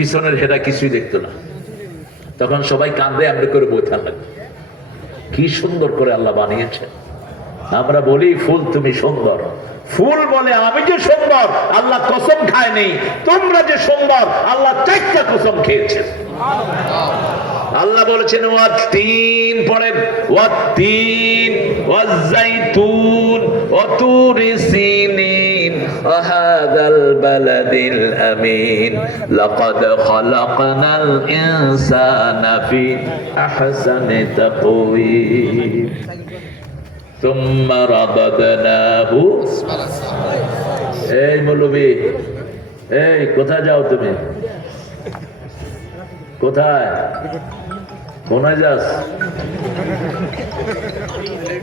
পিছনের হেরা কিছুই দেখতো না। তখন সবাই কান্দে এমনি করে বইতে লাগে। কি সুন্দর করে আল্লাহ বানিয়েছে। আমরা বলি ফুল তুমি সুন্দর, ফুল বলে আমি যে সুন্দর, আল্লাহ কসম খায়নি। তোমরা যে সুন্দর, আল্লাহ 4টা কসম খেয়েছেন। আল্লাহ বলেছেন ওয়াত্তিন, পড়েন ওয়াত্তিন ওয়াজ্জাইতুন ওয়াতুরি সিনিন ওয়া হাযাল বালাদিল আমিন লাকাদ খালাকনাল ইনসানা ফি আহসানি তাকওয়িম সুম্মা রাদাদনাহু। এই মৌলবি, এই কোথায় যাও তুমি? কোথায় কোনায় যাস?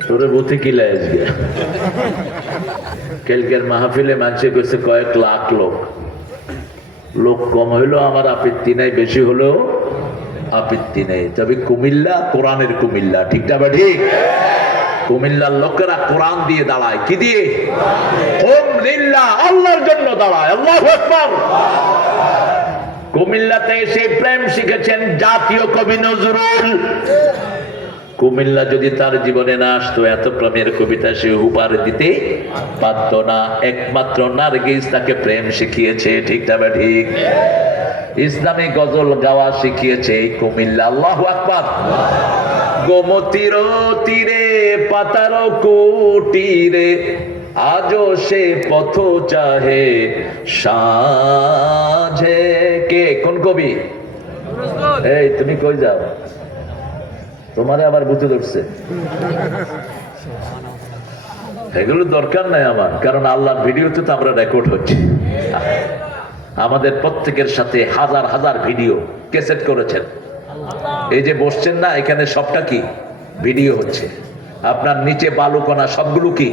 তোরে বুথে কি লাইস গিয়া? কালকের মাহফিলে মানুষে কইছে কয়েক লাখ লোক। লোক কম হইলো আমার আপত্তি নাই, বেশি হলেও আপত্তি নেই। তবে কুমিল্লা কোরআনের কুমিল্লা, ঠিক না বা ঠিক? কুমিল্লার লোকেরা কোরআন দিয়ে দাঁড়ায়। কি দিয়ে? কুম লিল্লাহ, আল্লাহর জন্য দাঁড়ায়। আল্লাহু আকবার। কুমিল্লাতে এসে প্রেম শিখেছেন জাতীয় কবি নজরুল। কুমিল্লা যদি তার জীবনে না আসতো, এত প্রেমের কবিতা সে উপহার দিতে পারত না। একমাত্র নার্গিস তাকে প্রেম শিখিয়েছে, ঠিক না বা ঠিক? ইসলামী গজল গাওয়া শিখিয়েছে এই কুমিল্লা। আল্লাহু আকবার। গোমতীর তীরে পাতার কুটিরে আজও সে পথ চাহে সাঁঝে। কে? কোন কবি? এই তুমি কই যাও? তোমারে আবার বুঝে ধরছে। এগুলো দরকার নাই আমার, কারণ আল্লাহর ভিডিওতে তো আমরা রেকর্ড হচ্ছে। আমাদের প্রত্যেকের সাথে হাজার হাজার ভিডিও ক্যাসেট করেছেন। এই যে বসছেন না, এখানে সবটা কি ভিডিও হচ্ছে। আপনার নিচে বালুকণা সবগুলো কি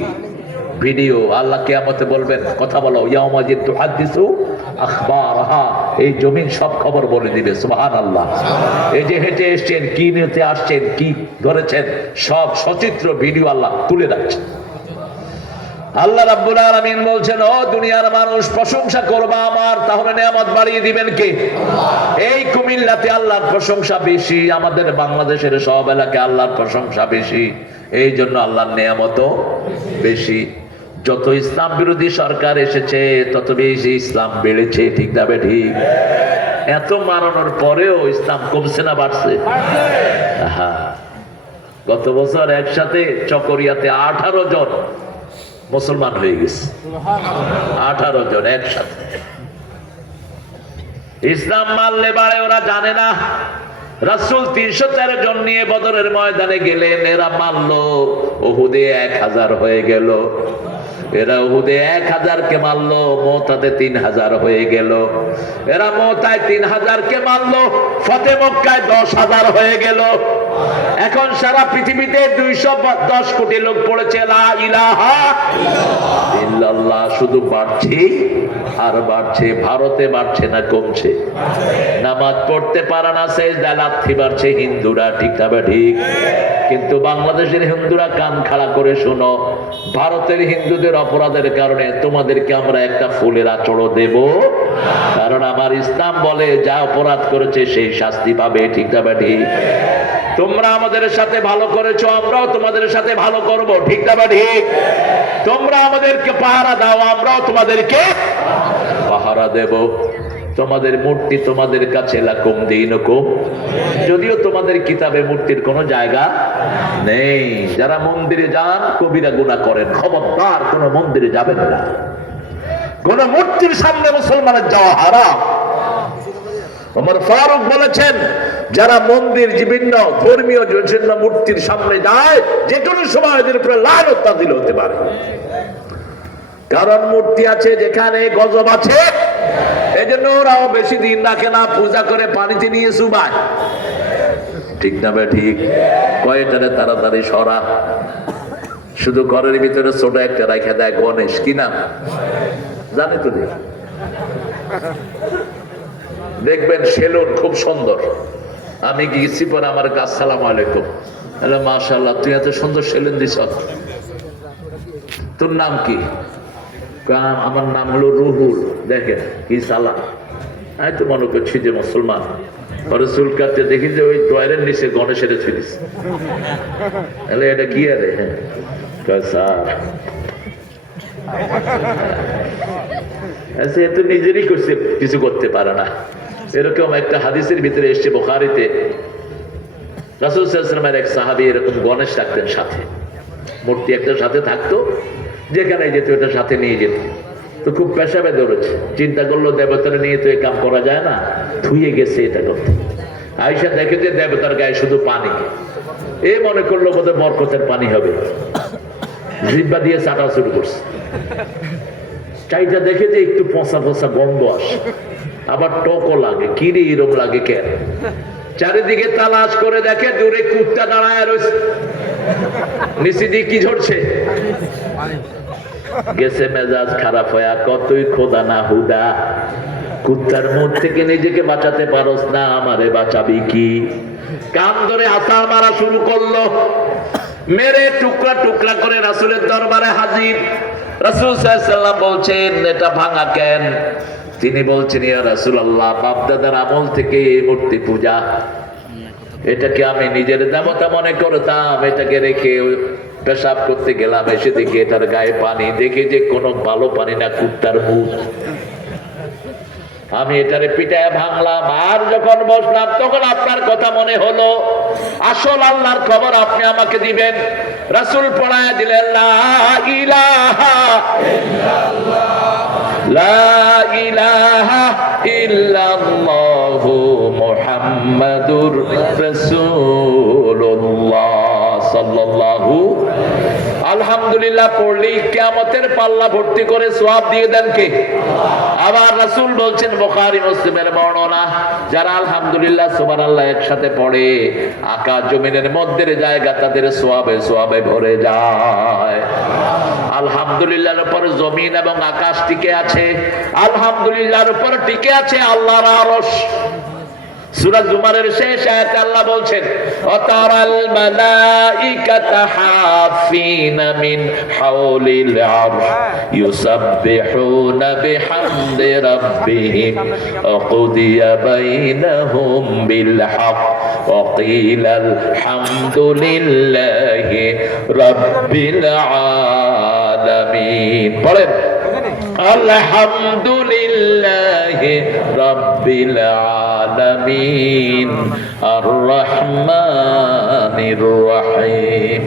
ভিডিও। আল্লাহ কিয়ামতে বলবেন, কথা বলো, ইয়াউমা তুহাদ্দিসু আখবারহা, এই জমিন সব খবর বলে দিবে। সুবহানাল্লাহ। এই যে হেঁটে এসছেন, কি নিতে আসছেন, কি ধরেছেন, সব সচিত্র ভিডিও আল্লাহ তুলে রাখছে। আল্লাহ রাব্বুল আলামিন বলছেন, ও দুনিয়ার মানুষ, প্রশংসা করবা আমার, তাহলে নিয়ামত বাড়িয়ে দিবেন কে? এই কুমিল্লাতে আল্লাহর প্রশংসা বেশি, আমাদের বাংলাদেশের সব এলাকায় আল্লাহর প্রশংসা বেশি। এই জন্য আল্লাহর নিয়ামতও বেশি। যত ইসলাম বিরোধী সরকার এসেছে, তত বেশি ইসলাম বেড়েছে, ঠিক না ঠিক? এত মারানোর পরেও ইসলাম কমছে না বাড়ছে? হ্যাঁ, গত বছর একসাথে চকরিয়াতে 18 জন মুসলমান হয়ে গেছে। 18 জন একসাথে। ইসলাম মানলে বাড়ে, ওরা জানে না। রাসূল 313 জন নিয়ে বদরের ময়দানে গেলেন, এরা মানলো। উহুদে 1000 হয়ে গেল। এরা উহুদে 1000 কে মারলো, মুতাতে 3000 হয়ে গেল। এরা মুতায় 3000 কে মারলো, ফতে মক্কায় 10,000 হয়ে গেল। এখন সারা পৃথিবীতে 210 কোটি লোক পড়েছে লা ইলাহা ইল্লাল্লাহ। শুধু বাড়ছে আর বাড়ছে। ভারতে বাড়ছে না কমছে? নামাজ পড়তে পারে না, সেজদায় লাথি মারছে হিন্দুরা, ঠিক না ঠিক? কিন্তু বাংলাদেশের হিন্দুরা কান খাড়া করে শোনো, ভারতের হিন্দুদের অপরাধের কারণে তোমাদেরকে আমরা একটা ফুলের আঁচড়ও দেব, কারণ আমার ইসলাম বলে যা অপরাধ করেছে সেই শাস্তি পাবে, ঠিক না ঠিক? তোমরা আমাদের সাথে ভালো করেছো, আমরাও তোমাদের সাথে ভালো করব, ঠিক না ঠিক? তোমরা আমাদেরকে পাহারা দাও, আমরাও তোমাদেরকে পাহারা দেব। তোমাদের মূর্তি তোমাদের কাছে লাকুম দীনুকুম, যদিও তোমাদের কিতাবে মূর্তির কোনো জায়গা নেই। যারা মন্দিরে যান কবিরা গুনাহ করেন, খবরদার কোনো মন্দিরে যাবেন না। কোন মূর্তির সামনে মুসলমানের যাওয়া হারাম। ওমর ফারুক বলেছেন, যারা মন্দির বিভিন্ন ধর্মীয় জন্য মূর্তির সামনে যায়, যে কোনো সময় এদের উপরে লানত নাযিল হতে পারে। কারণ মূর্তি আছে যেখানে গজব আছে, এজন্য ওরাও বেশি দিন রাখে না, পূজা করে পানিতে নিয়ে চুবায়, ঠিক না ঠিক? কয়েকটারে তাড়াতাড়ি সরা। শুধু ঘরের ভিতরে ছোট একটা রাখা দেয় গণেশ, কি নাম জানে তো? দেখবেন সেলুন খুব সুন্দর। আমি গিয়েছি পরে আমার কাছে, আসসালামু আলাইকুম। হ্যালো, মাশাআল্লাহ, তুই এত সুন্দর সেলুন দিছ, তোর নাম কি? আমার নাম হলো রুহুল। দেখেন কি সালাম, আমি তো মনে করছি যে মুসলমান, পরে চুল কাটতে দেখি যে ওই ড্রয়ারের নিচে গণেশের ছিলিস, তাহলে এটা কি আরে? স্যার তো নিজেরই করছে, কিছু করতে পারে না। এরকম একটা হাদিসের ভিতরে এসছে বুখারীতে, রাসূল সাল্লাল্লাহু আলাইহি ওয়াসাল্লামের এক সাহাবী এরকম গণেশ রাখতেন সাথে, মূর্তি একটা সাথে থাকতো, যেখানে যেত ওটা সাথে নিয়ে যেত। তো খুব পেশাবে ধরেছে, চিন্তা করলো দেবতারা নিয়ে তো এই কাম করা যায় না, ধুয়ে গেছে এটা করতে। আয়েশা দেখে যে দেবতার গায়ে শুধু পানি, এ মনে করলো বোধহয় বরকতের পানি হবে, জিহ্বা দিয়ে চাটা শুরু করছে। চাইটা দেখে যে একটু পচা পচা গন্ধ আসে, আবার টকও লাগে, কি রে এরম লাগে কেন? চারিদিকে তালাশ করে দেখে দূরে কুত্তা দাঁড়ায় রয়েছে, নিচে দিয়ে কি ঝরছে, গেছে মেজাজ খারাপ হয়ে, কতই খোদা না হুদা, কুত্তার মুখ থেকে নিজেকে বাঁচাতে পারস না, আমারে বাঁচাবি কি? কান ধরে আশা মারা শুরু করলো, মেরে টুকরা টুকরা করে রাসূলের দরবারে হাজির। রাসূল সাল্লাল্লাহু আলাইহি ওয়াসাল্লাম বলছেন, এটা ভাঙা কেন? তিনি বলছেন, ইয়া রাসূলুল্লাহ, বাপ দাদার আমল থেকে এই মূর্তি পূজা, এটাকে আমি নিজের দেবতা মনে করতাম, এটাকে রেখে পেশাব করতে গেলাম, এসে দেখি এটার গায়ে পানি, দেখি যে কোনো ভালো পানি না, কুত্তার মুখ। আমি এটারে পিটায় ভাঙলাম, আর যখন বসলাম তখন আপনার কথা মনে হলো, আসল আল্লাহর খবর আপনি আমাকে দিবেন। রাসূল পড়ায় দিলেন, লা ইলাহা ইল্লাল্লাহ, লা ইলাহা ইল্লাল্লাহু মুহাম্মাদুর রাসূলুল্লাহ সাল্লাল্লাহু। আলহামদুলিল্লাহ পড়লি কিয়ামতের পাল্লা ভর্তি করে সওয়াব দিয়ে দেন কে? আবার রাসূল বলছেন, বুখারী মুসলিমের বর্ণনা, যারা আলহামদুলিল্লাহ সুবহানাল্লাহ একসাথে পড়ে, আকাশ জমিনের মধ্যের জায়গা তাদের সওয়াবে সওয়াবে ভরে যায়। আলহামদুলিল্লাহর উপর জমিন এবং আকাশ টিকে আছে, আলহামদুলিল্লাহর উপর টিকে আছে আল্লাহর আরশ। সূরা জুমারের শেষ আয়াতে আল্লাহ বলছেন, ওয়াতারাল মালাইকাতা হাফিনা মিন হাওলিল আরশ ইউসাব্বিহুনা বিহামদি রাব্বিহিম ওয়া কুদিয়া বাইনাহুম বিল হক ওয়া কিলাল হামদুলিল্লাহি রাব্বিল আলামিন। পড়েন, আলহামদুলিল্লাহি রাব্বিল আলামিন আর রহমানির রহিম।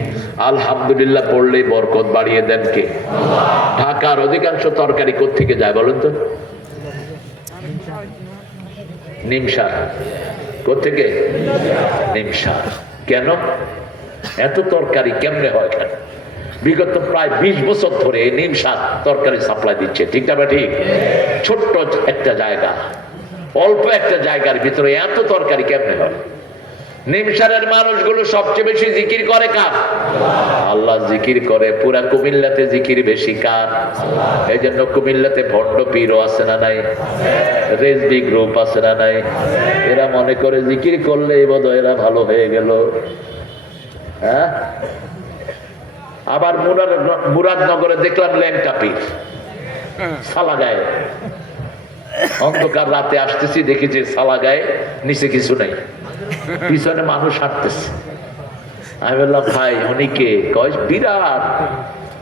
আলহামদুলিল্লাহ পড়লেই বরকত বাড়িয়ে দেন কে? ঢাকার অধিকাংশ তরকারি কোত্থেকে যায় বলুন তো? নিমসার। কোত্থেকে? নিমসার। কেন এত তরকারি কেমনে হয়? কেন? বিগত প্রায় 20 বছর ধরে নিমসার তরকারি সাপ্লাই দিচ্ছে, ঠিক না? ঠিক। ছোট্ট একটা জায়গা, অল্প একটা জায়গার ভিতরে এত তরকারি কেমনে হয়? নিমসারের মানুষগুলো সবচেয়ে বেশি জিকির করে কার? আল্লাহ জিকির করে। পুরা কুমিল্লাতে জিকির বেশি কার? এই জন্য কুমিল্লাতে ভণ্ড পীরও আছে না নাই? রেজবি গ্রুপ আছে না নাই? এরা মনে করে জিকির করলে বোধহয় এরা ভালো হয়ে গেল। হ্যাঁ, আবার মুরাদনগরে দেখলাম ল্যাংটা পীর, সালা গায়ে। অন্ধকার রাতে আসতেছি, দেখি যে সালা গায়ে, নিচে কিছু নাই, পিছনে মানুষ হাঁটতেছে। আমি বললাম, ভাই উনি কে? কয় বিরাট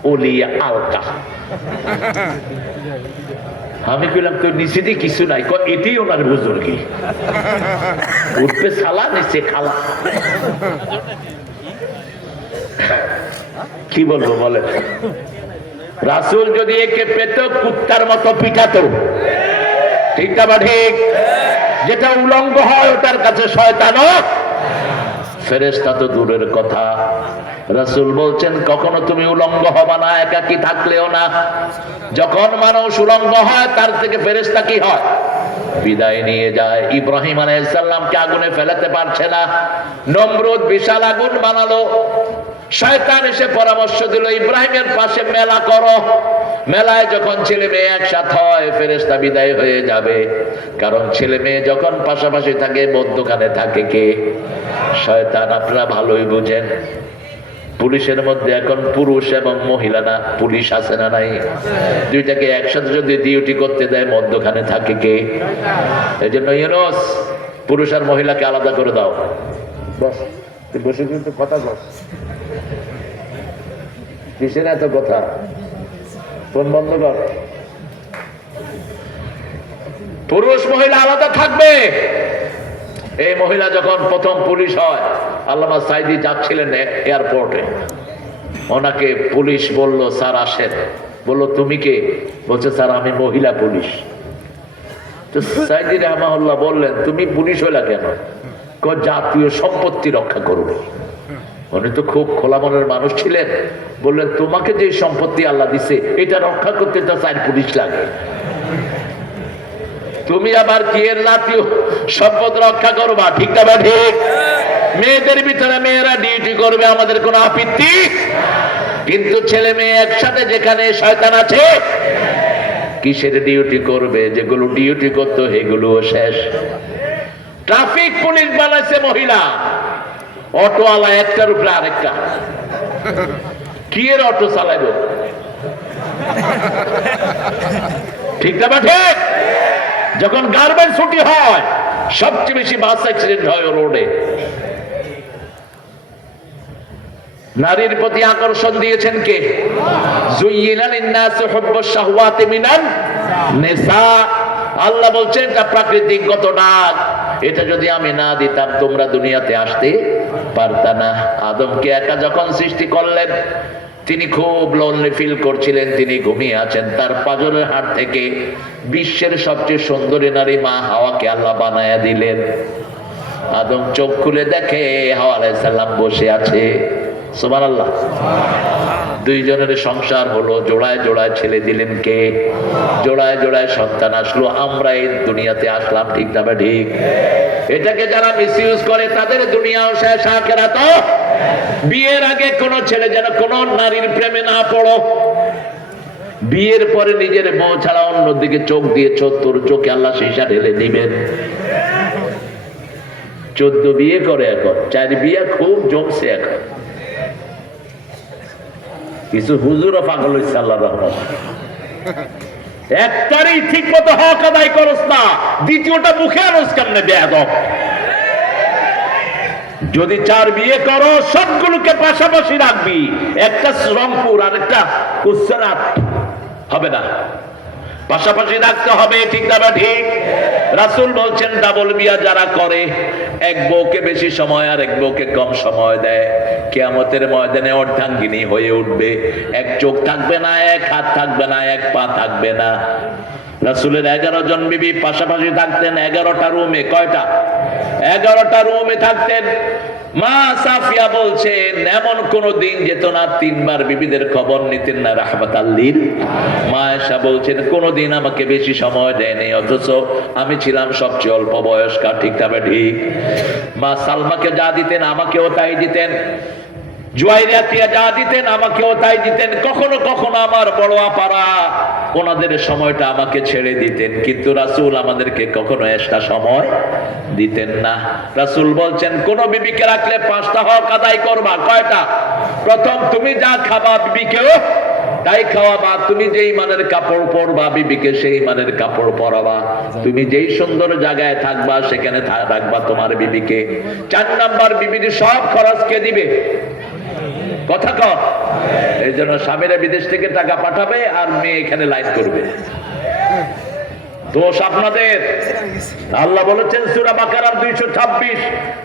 ওলি আলকা। আমি কইলাম, কই নিচে দিয়ে কিছু নাই? কয় এটাই ওনার বুজুর্গি, উঠবে সালা, নিচে খালা। কি বলবো বলে? রাসূল যদি একে পেত কুত্তার মতো পিটাতো, ঠিক না বা ঠিক? যেটা উলঙ্গ হয় ওটার কাছে শয়তানও, ফেরেশতা তো দূরের কথা। রাসূল বলছেন, কখনো তুমি উলঙ্গ হবা না, একাকী থাকলেও না। যখন মানুষ উলঙ্গ হয় তার থেকে ফেরেশতা কি হয়? বিদায় নিয়ে যায়। ইব্রাহিম আলাইহিস সালামকে আগুনে ফেলাতে পারছে না, নমরুদ বিশাল আগুন বানালো। শয়তান এসে পরামর্শ দিল, ইব্রাহিমের পাশে মেলা করো। মেলায় যখন ছেলে মেয়ে একসাথে হয়, ফেরেশতা বিদায় হয়ে যাবে। কারণ ছেলে মেয়ে যখন পাশাপাশি থাকে, মধ্যখানে থাকে কে? শয়তান। আপনারা ভালোই বুঝেন। পুলিশের মধ্যে এখন পুরুষ এবং মহিলা না পুলিশ আছে না নাই? দুইটাকে একসাথে যদি ডিউটি করতে দেয় মধ্যখানে থাকে কে? এই জন্য ইউনুস পুরুষ আর মহিলাকে আলাদা করে দাও। বস বসে কিন্তু কথা বস, কিসের এত কথা? ফোন বন্ধ কর। পুরুষ মহিলা আলাদা থাকবে। এই মহিলা যখন প্রথম পুলিশ হয়, আল্লামা সাইদি যাচ্ছিলেন এয়ারপোর্টে, ওনাকে পুলিশ বলল স্যার আসেন। বললো তুমি কে? বলছে স্যার আমি মহিলা পুলিশ। তো সাইদি রহমাহুল্লাহ বললেন তুমি পুলিশ হইলা কেন? জাতীয় সম্পত্তি রক্ষা করবে। উনি তো খুব খোলা মনের মানুষ ছিলেন, বললেন তোমাকে যে সম্পত্তি আল্লাহ দিছে এটা রক্ষা করতে তো 4 পুলিশ লাগে, তুমি আবার কি এর জাতীয় সম্পদ রক্ষা করবা? ঠিক না বা ঠিক? মেয়েদের ভিতরে মেয়েরা ডিউটি করবে, আমাদের কোনো আপত্তি, কিন্তু ছেলে মেয়ে একসাথে যেখানে শয়তান আছে কিসের ডিউটি করবে? যেগুলো ডিউটি করতো সেগুলোও শেষ। ট্রাফিক পুলিশ বানাইছে মহিলা, অটোওয়ালা একটার উপরে আরেকটা। কি এর অটো চালাইব? ঠিক না বা ঠিক? যখন গার্মেন্ট ছুটি হয় সবচেয়ে বেশি বাস অ্যাক্সিডেন্ট হয় রোডে। নারীর প্রতি আকর্ষণ দিয়েছেন কে? যুয়িনা লিন-নাসি হুব্বুশ শাহওয়াতি মিনান নিসা। আল্লাহ বলছেন এটা প্রাকৃতিকগত ডাক, এটা যদি আমি না দিতাম তোমরা দুনিয়াতে আসতে পারতা না। আদমকে একা যখন সৃষ্টি করলেন তিনি খুব লোনলি ফিল করছিলেন, তিনি ঘুমিয়ে আছেন। তার পাঁজরের হাড় থেকে বিশ্বের সবচেয়ে সুন্দরী নারী মা হাওয়াকে আল্লাহ বানায়া দিলেন। আদম চোখ খুলে দেখে হাওয়া আলাইহিস সালাম বসে আছে। সুবহানাল্লাহ। দুইজনের সংসার হলো, জোড়ায় জোড়ায় ছেলে দিলেন কে? জোড়ায় জোড়ায় সন্তান আসলো। আমরা এই দুনিয়াতে আসলাম, ঠিক না ঠিক? এটাকে যারা মিসইউজ করে তাদের দুনিয়াও শেষ, আখিরাতও। বিয়ের আগে কোন ছেলে যেন কোন নারীর প্রেমে না পড়ো। বিয়ের পরে নিজের বউ ছাড়া অন্যদিকে চোখ দিয়েছ, তোর চোখে আল্লাহ সীসা ঢেলে দিবেন। 14 বিয়ে করে এখন, 4 বিয়ে খুব জমছে এখন। কিছু হুজুরও পাগল হয়েছে আল্লাহর রহমত। একটারই ঠিক মতো হক আদায় করস না, দ্বিতীয়টা মুখে আনস কেমনে বেয়াদব? যদি 4 বিয়ে করো সবগুলোকে পাশাপাশি রাখবি, একটা রংপুর আর একটা কুচ্ছারাত হবে না, পাশাপাশি রাখতে হবে, ঠিক না ঠিক? রাসূল বলছেন ডাবল বিয়া যারা করে, এক বউকে বেশি সময় আর এক বউকে কম সময় দেয়, কিয়ামতের ময়দানে অর্ধাঙ্গিনী হয়ে উঠবে। এক চোখ থাকবে না, এক হাত থাকবে না, এক পা থাকবে না। রাসূলের 11 জন বিবি পাশাপাশি থাকতেন 11টা রুমে। কয়টা? 11টা রুমে থাকতেন। মা সাফিয়া বলছেন এমন কোন দিন যেত না 3 বার বিবিদের খবর নিতেন না রাহমাতাল লিল। মা আয়েশা বলছেন কোনদিন আমাকে বেশি সময় দেয়নি, অথচ আমি ছিলাম সবচেয়ে অল্প বয়স্কা, ঠিক তবে ঠিক? মা সালমাকে যা দিতেন আমাকেও তাই দিতেন, জুয়াইরিয়াকে যা দিতেন আমাকেও তাই দিতেন। কখনো কখনো আমার বড় আপারা ওনাদের সময়টা আমাকে ছেড়ে দিতেন, কিন্তু রাসূল আমাদেরকে কখনো এক্সট্রা সময় দিতেন না। রাসূল বলছেন কোন বিবিকে রাখলে 5টা হক আদায় করবা। কয়টা? প্রথম, তুমি যা খাবা বিবিকেও তাই খাওয়াবা। তুমি যেই মানের কাপড় পরবা বিবিকে সেই মানের কাপড় পরাবা। তুমি যেই সুন্দর জায়গায় থাকবা সেখানে রাখবা তোমার বিবিকে। 4 নাম্বার, বিবির সব খরচ কে দিবে? কথা কম। এই জন্য স্বামীরা বিদেশ থেকে টাকা পাঠাবে আর মেয়ে এখানে লাইন করবে। দোষ আপনাদের। আল্লাহ বলেছেন সূরা বাকারার 226,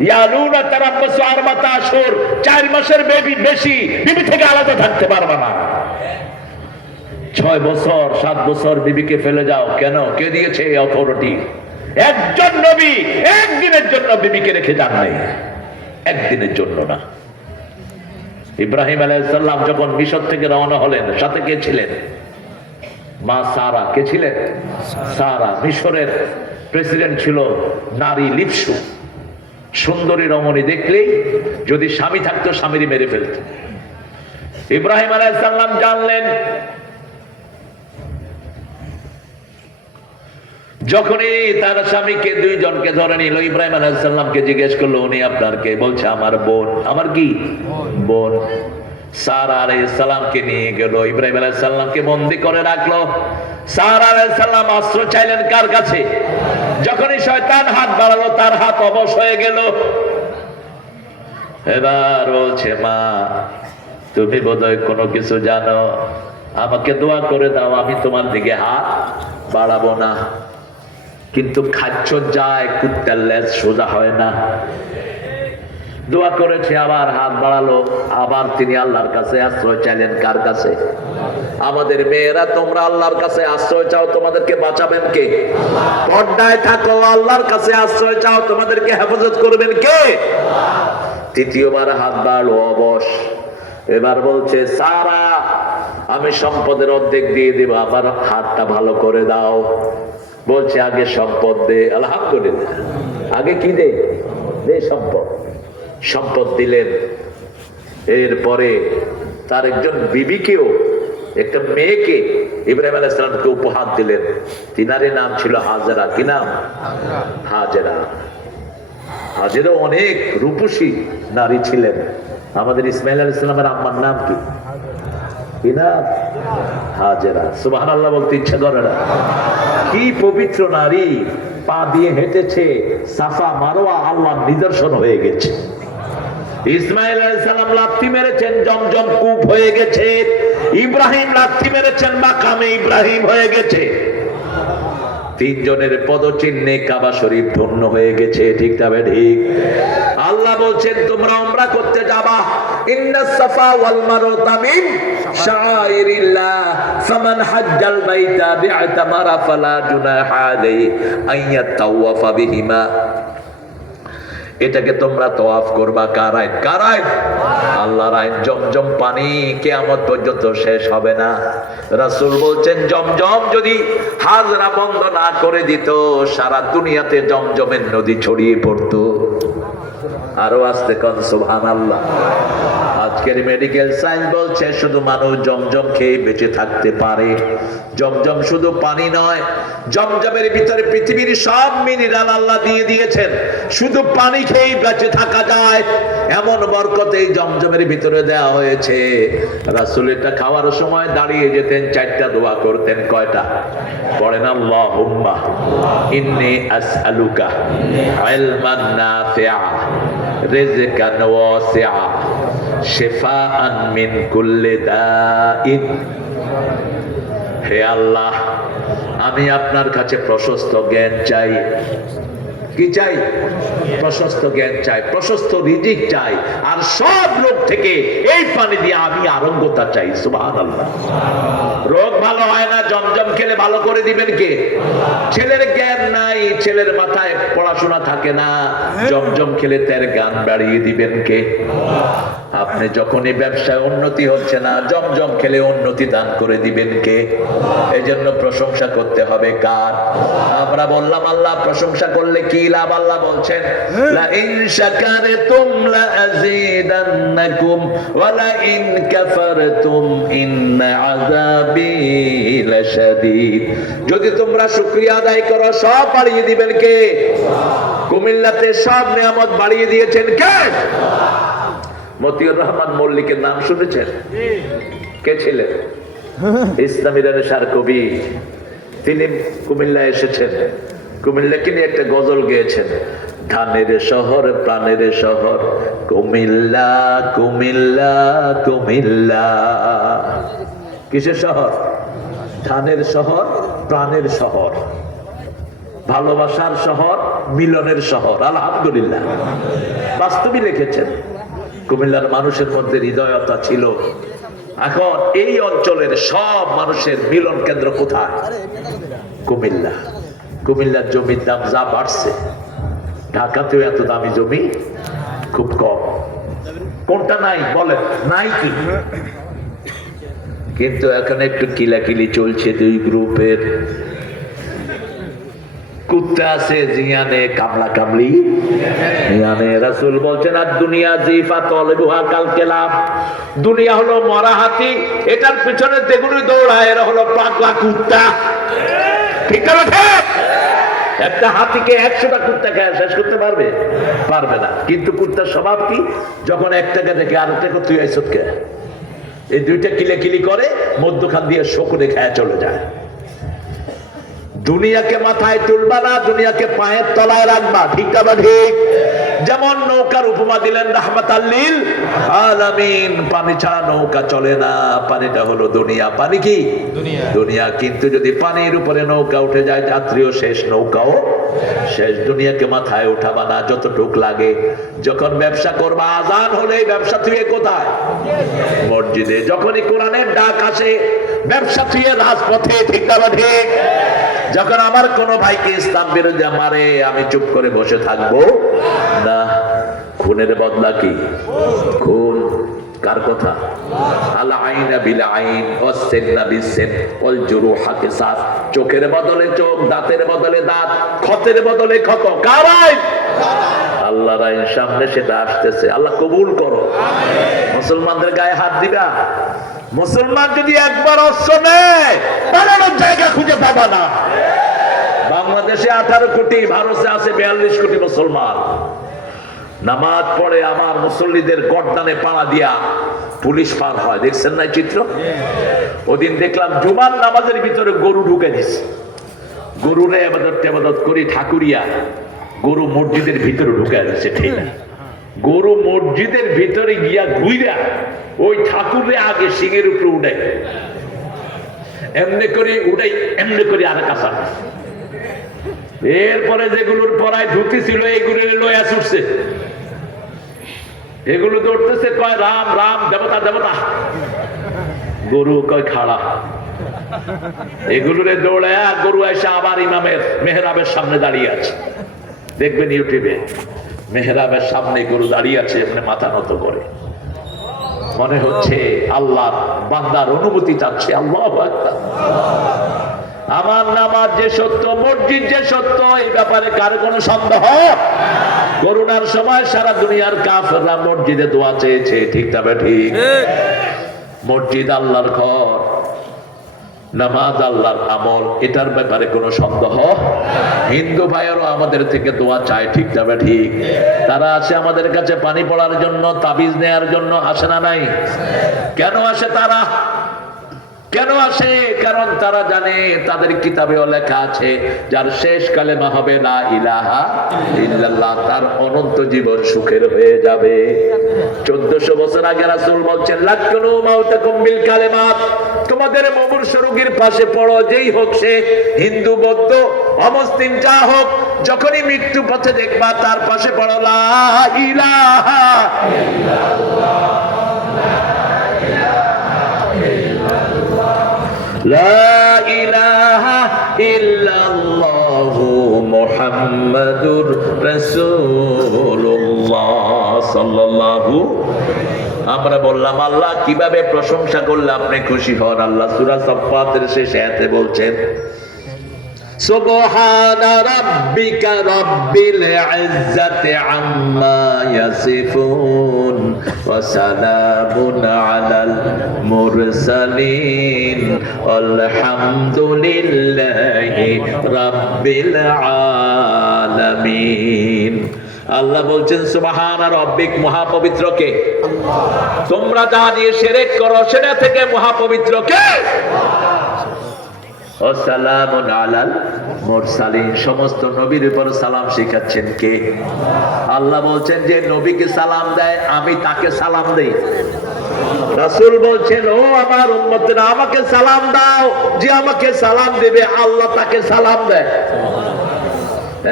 ইয়ালুনা তারাব্বাসু আরবাতা আশহুর, 4 মাসের বেশি বিবি থেকে আলাদা থাকতে পারবে না। 6 বছর 7 বছর বিবিকে ফেলে যাও কেন? কে দিয়েছে এই অথরিটি? একজন নবী একদিনের জন্য বিবিকে রেখে যান নাই, একদিনের জন্য না। ইব্রাহিম আলাইহিস সালাম যখন মিশর থেকে রওনা হলেন, সাথে কে ছিলেন? মা সারা। কে ছিলেন? সারা। মিশরের প্রেসিডেন্ট ছিল নারী লিপসু, সুন্দরী রমণী দেখলেই যদি স্বামী থাকতো স্বামীরই মেরে ফেলত। ইব্রাহিম আলাইহিস সালাম জানলেন যখনই তার স্বামীকে দুইজনকে ধরে নিল, ইব্রাহিম আলাইহিস সালামকে জিজ্ঞেস করলো উনি আপনার কে? বলছে আমার বোন। আমার কি বোন? সারা আলাইহিস সালামকে নিয়ে গেল, ইব্রাহিম আলাইহিস সালামকে বন্দী করে রাখলো। সারা আলাইহিস সালাম আশ্রয় চাইলেন কার কাছে? যখনই শয়তান হাত বাড়ালো তার হাত অবশ হয়ে গেল। এবার বলছে মা তুমি বোধহয় কোনো কিছু জানো, আমাকে দোয়া করে দাও, আমি তোমার দিকে হাত বাড়াবো না। কিন্তু খাচ্ছ যায়, কুত্তার লেজ সোজা হয় না। দোয়া করেছে, আবার হাত বাড়ালো, আবার তিনি আল্লাহর কাছে আশ্রয় চাইলেন। কার কাছে? আমাদের মেয়েরা তোমরা আল্লাহর কাছে আশ্রয় চাও, তোমাদেরকে বাঁচাবেন কে? পর্দায় থাকো, আল্লাহর কাছে আশ্রয় চাও, তোমাদেরকে হেফাজত করবেন কে? তৃতীয়বার হাত বাড়ালো, অবশ। এবার বলছে সারা আমি সম্পদের অর্ধেক দিয়ে দেব, আমার হাতটা ভালো করে দাও। বলছে আগে সম্পদ দে। আলহামদুলিল্লাহ, আগে কি দে? দে সম্পদ। সম্পদ দিলেন। এরপরে তার একজন বিবিকেও, একটা মেয়েকে ইব্রাহিম আলাইহিস সালামকে উপহার দিলেন। তিনারের নাম ছিল হাজেরা। কি নাম? হাজেরা। হাজেরা অনেক রূপসী নারী ছিলেন। আমাদের ইসমাইল আলাইহিস সালামের আম্মার নাম কি? কি নাম? হাজেরা। সুবহানাল্লাহ বলতে ইচ্ছা করে না? কি পবিত্র নারী, পা দিয়ে হেঁটেছে, সাফা মারোয়া আল্লাহর নিদর্শন হয়ে গেছে। ইসমাইল আলাইহিস সালাম লাথি মেরেছেন, জমজম কূপ হয়ে গেছে। ইব্রাহিম লাথি মেরেছেন, মাকামে ইব্রাহিম হয়ে গেছে। তিনজনের পদচিহ্নে কাবা শরীফ ধন্য হয়ে গেছে। ঠিক তবে ঠিক। আল্লাহ বলছেন তোমরা উমরা করতে যাবা, ইন্নাস সাফা ওয়াল মারওয়া মিন শাআইরিল্লাহ ফামান হাজ্জাল বাইতা বি'তামারা ফালা জুনাহা আলাইহি আইয়াতাওয়াফা বিহিমা। এটাকে তোমরা তওয়াফ করবা। কার আইন? কার আইন? আল্লাহর আইন। জমজম পানি কিয়ামত পর্যন্ত শেষ হবে না। রাসূল বলছেন জমজম যদি হাজরা বন্ধ না করে দিত, সারা দুনিয়াতে জমজমের নদী ছড়িয়ে পড়তো। আরো আসতে কোন সুবহানাল্লাহ। আজকের মেডিকেল সায়েন্স বলছে শুধু মানুষ জমজম খেয়ে বেঁচে থাকতে পারে। জমজম শুধু পানি নয়, জমজমের ভিতরে পৃথিবীর সব মিনারেল আল্লাহ দিয়ে দিয়েছেন। শুধু পানি খেয়েই বেঁচে থাকা যায়, এমন বরকত এই জমজমের ভিতরে দেওয়া হয়েছে। রাসূল এটা খাওয়ার সময় দাঁড়িয়ে যেতেন, চারটা দোয়া করতেন। কয়টা? পড়েন আল্লাহুম্মা ইন্নী আসআলুকা ইলমান নাফিআ রিজকান ওয়াসিআ শিফাআন মিন কুল্লি দাইন। হে আল্লাহ, আমি আপনার কাছে প্রশস্ত জ্ঞান চাই। কি চাই? প্রশস্ত জ্ঞান চাই, প্রশস্ত রিজিক চাই, আর সব রোগ থেকে এই পানি দিয়ে আমি আরোগ্যতা চাই। সুবহানাল্লাহ। রোগ ভালো হয় না, জমজম খেলে ভালো করে দিবেন কে? ছেলের জ্ঞান নাই, ছেলের মাথায় পড়াশোনা থাকে না, জমজম খেলে তার জ্ঞান বাড়িয়ে দিবেন কে? আপনি যখনই ব্যবসায় উন্নতি হচ্ছে না, জমজম খেলে উন্নতি দান করে দিবেন কে? এই জন্য প্রশংসা করতে হবে কার? আমরা বললাম আল্লাহ প্রশংসা করলে কি লাভ? আল্লাহ বলছেন লা ইন শাকারতুম লা আযীদান্নাকুম ওয়া লা ইন কাফারতুম ইন্না আযাবি লাশাদীদ। যদি তোমরা শুকরিয়া আদায় করো, সব বাড়িয়ে দিবেন কে? কুমিল্লাতে সব নিয়ামত বাড়িয়ে দিয়েছেন কে? মতিউর রহমান মল্লিকের নাম শুনেছেন? কে ছিলেন? ইসলামী রেনেসাঁর কবি। তিনি কুমিল্লা এসেছেন, কুমিল্লাকে নিয়ে একটা গজল গেয়েছেন। ধানের শহর প্রাণের শহর কুমিল্লা, কুমিল্লা, কুমিল্লা। কিসের শহর? ধানের শহর, প্রাণের শহর, ভালোবাসার শহর, মিলনের শহর। আলহামদুলিল্লাহ। বাস্তবই লিখেছেন। কুমিল্লার মানুষের মধ্যে হৃদয়তা ছিল। এখন এই অঞ্চলের সব মানুষের মিলন কেন্দ্র কোথায়? কুমিল্লা। কুমিল্লার জমির দাম যা বাড়ছে, ঢাকাতেও এত দামি জমি খুব কম। কোনটা নাই বলেন? নাই কি? কিন্তু এখন একটু কিলাকিলি চলছে দুই গ্রুপের। কুত্তা আছে জিয়ানে, কামলা কামলি জিয়ানে। রাসূল বলছেন আর দুনিয়া জিফা তলবুহা কাল কেলাম। দুনিয়া হলো মরা হাতি, এটার পিছনে যেগুলো দৌড়ায় এরা হলো পাগলা কুত্তা। ঠিক আছে? একটা হাতিকে 100টা কুত্তা খায় শেষ করতে পারবে? পারবে না। কিন্তু কুত্তার স্বভাব কি? যখন একটাকে দেখে আরেকটাকে তুই আইসত কে, এই দুইটা কিলেকিলি করে মধ্যখান দিয়ে শকুনে খায় চলে যায়। দুনিয়াকে মাথায় তুলবা না, দুনিয়াকে পায়ের তলায় রাখবা। ঠিক না ঠিক? যেমন নৌকার উপমা দিলেন রাহমাতাল লিল আলামিন। পানি ছাড়া নৌকা চলে না, পানিটা হলো দুনিয়া। পানি কি? দুনিয়া। কিন্তু যদি পানির উপরে নৌকা উঠে যায়, যাত্রীও শেষ, নৌকাও শেষ। দুনিয়াকে মাথায় উঠাবা না, যতটুক লাগে। যখন ব্যবসা করবা, আজান হলে ব্যবসা থুয়ে কোথায়? মসজিদে। যখনই কোরআনের ডাক আসে, ব্যবসা থুয়ে রাজপথে। ঠিক না ঠিক? যখন আমার কোন ভাইকে ইসলাম বিরোধী মারে, আমি চুপ করে বসে থাকবো না। খুনের বদলা কি? খুন। কার কথা? আল আইনা বিল আইন ওয়াস সিন্না বিস সিন ওয়াল জুরুহা কিসাস। চোখের বদলে চোখ, দাঁতের বদলে দাঁত, ক্ষতের বদলে ক্ষত। কার আইন? আল্লাহর আইন। সামনে সেটা আসতেছে, আল্লাহ কবুল করো। মুসলমানদের গায়ে হাত দিবা। মুসলমান যদি একবার অস্ত্র নেয়, পালানোর জায়গা খুঁজে পাবা না। বাংলাদেশে 18 কোটি, ভারতে আছে 42 কোটি মুসলমান। নামাজ পড়ে আমার মুসল্লিদের গর্দানে পাড়া দিয়া পুলিশ পার হয়। দেখছেন না চিত্র? ওদিন দেখলাম জুমার নামাজের ভিতরে গরু ঢুকে দিচ্ছে। গরুরে আবাদত করি ঠাকুরিয়া, গরু মসজিদের ভিতরে ঢুকে দিচ্ছে। ঠিক না? গরু মসজিদের ভিতরে গিয়া ঘুইরা ওই ঠাকুরে আগে সিংহের উপরে উঠে, এমনি করে উঠাই, এমনি করে আর কাছা। এরপরে যেগুলোর পরায় ধুতি ছিল, এইগুলো লয়া ছুটছে। এগুলো দৌড়তেছে, কয় রাম রাম, দেবতা দেবতা। গরু কয় খাড়া। এগুলোরে দৌড়ায় গরু এসে আবার ইমামের মেহরাবের সামনে দাঁড়িয়ে আছে। দেখবেন ইউটিউবে, মেহরাবের সামনে গরু দাঁড়িয়ে আছে, এমনি মাথা নত করে। মনে হচ্ছে আল্লাহ বান্দার অনুমতি চাচ্ছে। আল্লাহু আকবার। আমার নামাজ যে সত্য, মসজিদ যে সত্য, এই ব্যাপারে কার কোনো সন্দেহ? করোনার সময় সারা দুনিয়ার কাফেররা মসজিদে দোয়া চেয়েছে। ঠিক তবে ঠিক? মসজিদ আল্লাহর ঘর, নামাজ আল্লাহর আমল, এটার ব্যাপারে কোনো সন্দেহ। হিন্দু ভাইয়েরও আমাদের থেকে দোয়া চায়। ঠিক তবে ঠিক? তারা আসে আমাদের কাছে পানি পড়ার জন্য, তাবিজ নেয়ার জন্য। আসে না নাই? কেন আসে তারা? কেন আসে? কারণ তারা জানে তাদের কিতাবেও লেখা আছে, যার শেষ কালেমা হবে লা ইলাহা ইল্লাল্লাহ, তার অনন্ত জীবন সুখের হয়ে যাবে। 1400 বছর আগে রাসূল বলছেন, লাকুনু মাউতাকুম বিল কালেমাত। তোমাদের মুমূর্ষু রোগীর পাশে পড়ো, যেই হোক সে, হিন্দু বৌদ্ধ অমুসলিম যা হোক, যখনই মৃত্যু পথে দেখবা তার পাশে পড়ো লা ইলাহা ইল্লাল্লাহ, লা ইলাহা ইল্লাল্লাহু মুহাম্মাদুর রাসূলুল্লাহ সাল্লাল্লাহু। আমরা বললাম আল্লাহ কিভাবে প্রশংসা করলে আপনি খুশি হন? আল্লাহ সূরা সাফফাতের শেষে আয়াতে বলছেন, সুবহানা রাব্বিকা রাব্বিল ইজ্জাতি আম্মা ইয়াসিফুন ওয়া সালামুন আলাল মুরসালিন আলহামদুলিল্লাহি রাব্বিল আলামিন। আল্লাহ বলছেন সুবহানা রাব্বিক, মহাপবিত্র কে? তোমরা যা দিয়ে শিরক করো সেটা থেকে মহাপবিত্র কে? সালামুন আলাল মুরসালিন, সমস্ত নবীর উপর সালাম শিখাচ্ছেন কে? আল্লাহ বলছেন যে নবীকে সালাম দেয়, আমি তাকে সালাম দেই। রাসূল বলছেন, ও আমার উম্মতেরা, আমাকে সালাম দাও। যে আমাকে সালাম দেবে আল্লাহ তাকে সালাম দেয়।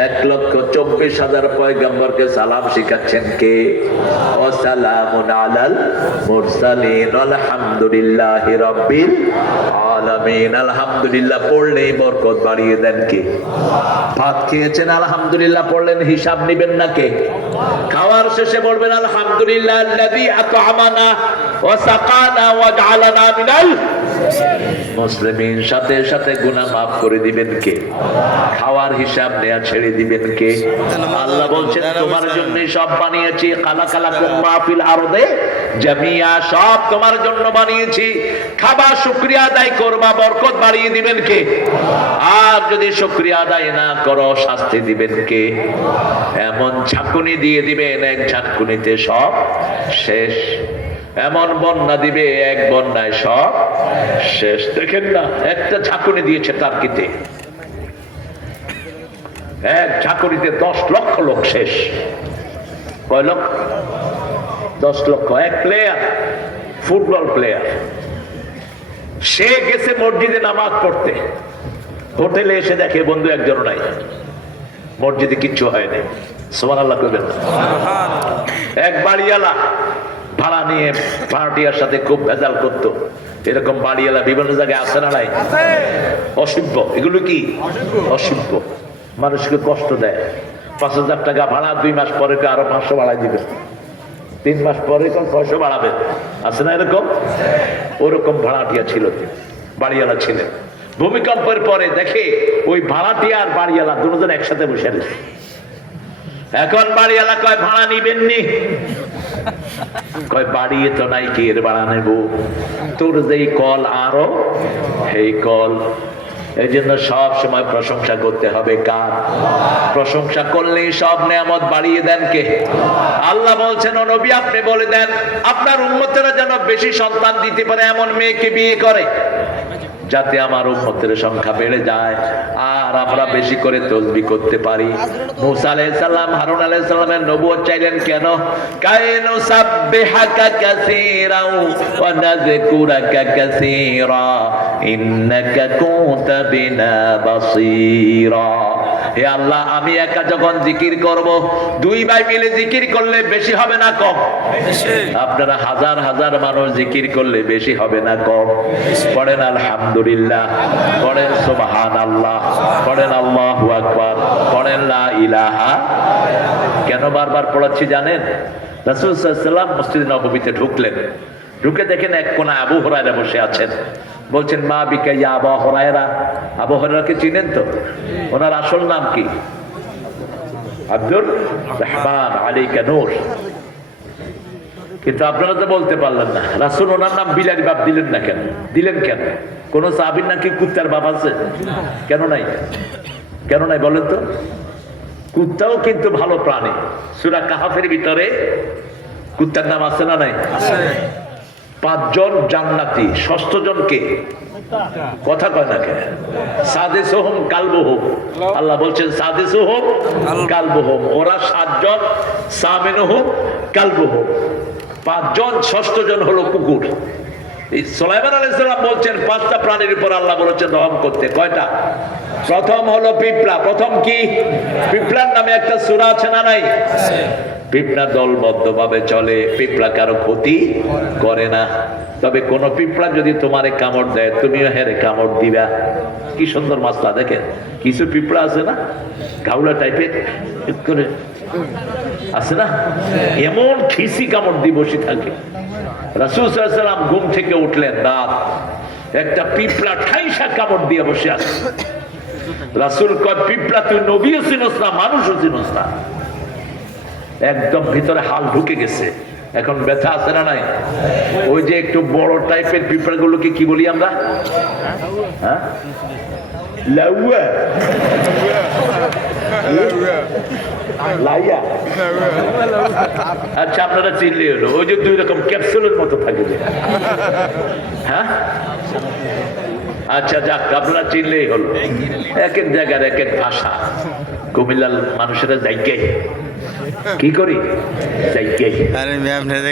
1,24,000 পয়গম্বরকে সালাম শিখাচ্ছেন কে? ও সালামুন আলাল মুরসালিন আলহামদুলিল্লাহি রাব্বিল আলামিন। আলহামদুলিল্লাহ পড়লেই বরকত বাড়িয়ে দেন কে? ভাত খেয়েছেন, আলহামদুলিল্লাহ পড়লেন, হিসাব নেবেন না কে? খাওয়ার শেষে বলবেন আলহামদুলিল্লাহ আল্লাযী আত'আমানা ওয়া সাকানা ওয়া জাআলানা মিনাল মুসলিমিন, সাথে সাথে গুনাহ মাফ করে দিবেন কে? খাওয়ার হিসাব নেয়া ছেড়ে দিবেন কে? আল্লাহ বলছেন তোমার জন্যই সব বানিয়েছি, খালাকালাকুম মা ফিল আরদে জামিয়া, সব তোমার জন্য বানিয়েছি। খাবা, শুকরিয়া আদায় করবা, বরকত বাড়িয়ে দিবেন কে? আর যদি শুকরিয়া আদায় না করো, শাস্তি দিবেন কে? এমন ঝাঁকুনি দিয়ে দিবেন, এক ঝাঁকুনিতে সব শেষ। এমন বন্যা দিবে, এক বন্যায় সব শেষ। দেখেন না, একটা ঝাঁকুনি দিয়েছে টার্কিতে, এক ঝাঁকুনিতে 10 লক্ষ লোক শেষ। কয় লক্ষ? 10 লক্ষ। এক প্লেয়ার, ফুটবল প্লেয়ার, সে গেছে মসজিদে নামাজ পড়তে, হোটেলে এসে দেখে বন্ধু একজন নাই, মসজিদে কিচ্ছু হয়নি। সুবহানাল্লাহ কইবেন। এক বাড়িওয়ালা ভাড়া নিয়ে ভাড়াটিয়ার সাথে খুব ভেজাল করতো। এরকম বাড়িওয়ালা বিভিন্ন জায়গায় আছে না নাই? অসভ্য। এগুলো কি অসভ্য? মানুষকে কষ্ট দেয়। 5,000 টাকা ভাড়া, 2 মাস পরে আরো 500 বাড়াই দিবে, 3 মাস পরে 600 বাড়াবে। আছে না এরকম? ওরকম ভাড়াটিয়া ছিল, বাড়িওয়ালা ছিলেন। ভূমিকম্পের পরে দেখে ওই ভাড়াটিয়া আর বাড়িওয়ালা দুজন একসাথে বসে রয়েছে। এখন বাড়িওয়ালা কয় ভাড়া নিবেননি? কয় বাড়িয়ে তো নাই, কি এর ভাড়া নেব? তোর যেই কল আরো এই কল। এই জন্য সব সময় প্রশংসা করতে হবে কার? প্রশংসা করলেই সব নেয়ামত বাড়িয়ে দেন কে? আল্লাহ বলছেন, ও নবী আপনি বলে দেন আপনার উম্মতেরা যেন বেশি সন্তান দিতে পারে এমন মেয়েকে বিয়ে করে, যাতে আমার উম্মতের সংখ্যা বেড়ে যায় আর আমরা বেশি করে তাসবিহ করতে পারি। মুসা আলাইহিস সালাম হারুন আলাইহিস সালামের নবুয়ত চাইলেন কেন? কায়নু সাব্বিহাকা কাসীরা ওয়া নাযকুরাকা কাসীরা ইন্নাকা কুনতা বিনা বাসীরা। হে আল্লাহ, আমি একা যখন জিকির করব, 2 ভাই মিলে জিকির করলে বেশি হবে না কম? আপনারা হাজার হাজার মানুষ জিকির করলে বেশি হবে না কম? পড়েন আলহামদুলিল্লাহ, পড়েন সুবহানাল্লাহ, পড়েন আল্লাহু আকবার, পড়েন লা ইলাহা। কেন বারবার পড়াচ্ছি জানেন? রাসূল সাল্লাল্লাহু আলাইহি ওয়াসাল্লাম মসজিদ নববীতে ঢুকলেন, ঢুকে দেখেন এক কোণা আবু হুরায়রা বসে আছেন। বলছেন, মা বিকা ইয়া আবু হুরায়রা। আবু হুরায়রাকে চিনেন তো? ওনার আসল নাম কি? আব্দুর রহমান আলাইকা নূর। কিন্তু আপনারা তো বলতে পারলেন না। রাসূল ওনার নাম বিলালি বাপ দিলেন না কেন? দিলেন কেন? কোন সাহাবীর নাকি কুত্তার বাপ আছে? কেন নাই? কেন নাই বলেন তো? কুত্তাও কিন্তু ভালো প্রাণী। সূরা কাহফের ভিতরে কুত্তার নাম আছে না নাই? আছে। 5 জন জান্নাতি, 6ষ্ঠ জন কে? কথা কয় না কেন? সাদিসুহুম কালবুহুম। আল্লাহ বলছেন সাদিসুহুম কালবুহুম। ওরা 7 জন, সামিনুহুম কালবুহুম। 5 জন, 6ষ্ঠ জন হলো কুকুর। সুলাইমান আলাইহিস সালাম বলছেন 5টা প্রাণীর উপর আল্লাহ বলেছেন রহম করতে। কয়টা? প্রথম হলো পিঁপড়া। প্রথম কি? পিঁপড়ার নামে একটা সূরা আছে না নাই? পিঁপড়া দলবদ্ধভাবে চলে, পিঁপড়া কারো ক্ষতি করে না। তবে কোন পিঁপড়া যদি তোমারে কামড় দেয়, তুমিও হেরে কামড় দিবা। কি সুন্দর মাসলা দেখেন। কিছু পিঁপড়া আছে না, গাউলা টাইপের করে আছে না, এমন খিসি কামড় দিয়ে বসে থাকে। রাসূল সাল্লাল্লাহু আলাইহি ওয়াসাল্লাম ঘুম থেকে উঠলেন, রাত, একটা পিঁপড়া ঠাইসা কামড় দিয়ে বসে আছে। রাসূল কয়, পিঁপড়া তুই নবীও চিনস না, মানুষও চিনস না। একদম ভিতরে হাল ঢুকে গেছে। এখন ব্যথা আছে না নাই? ওই যে একটু বড় টাইপের পিঁপড়া গুলোকে কি বলি আমরা? হ্যাঁ, লাউয়া, লাইয়া। আচ্ছা, আপনারা চিনলে হলো। ওই যে 2 রকম ক্যাপসুলের মতো থাকে যে। হ্যাঁ, আচ্ছা যাক, আপনারা চিনলেই হলো। এক এক জায়গার এক এক ভাষা। কুমিল্লার মানুষেরা জায়গায় কি করি?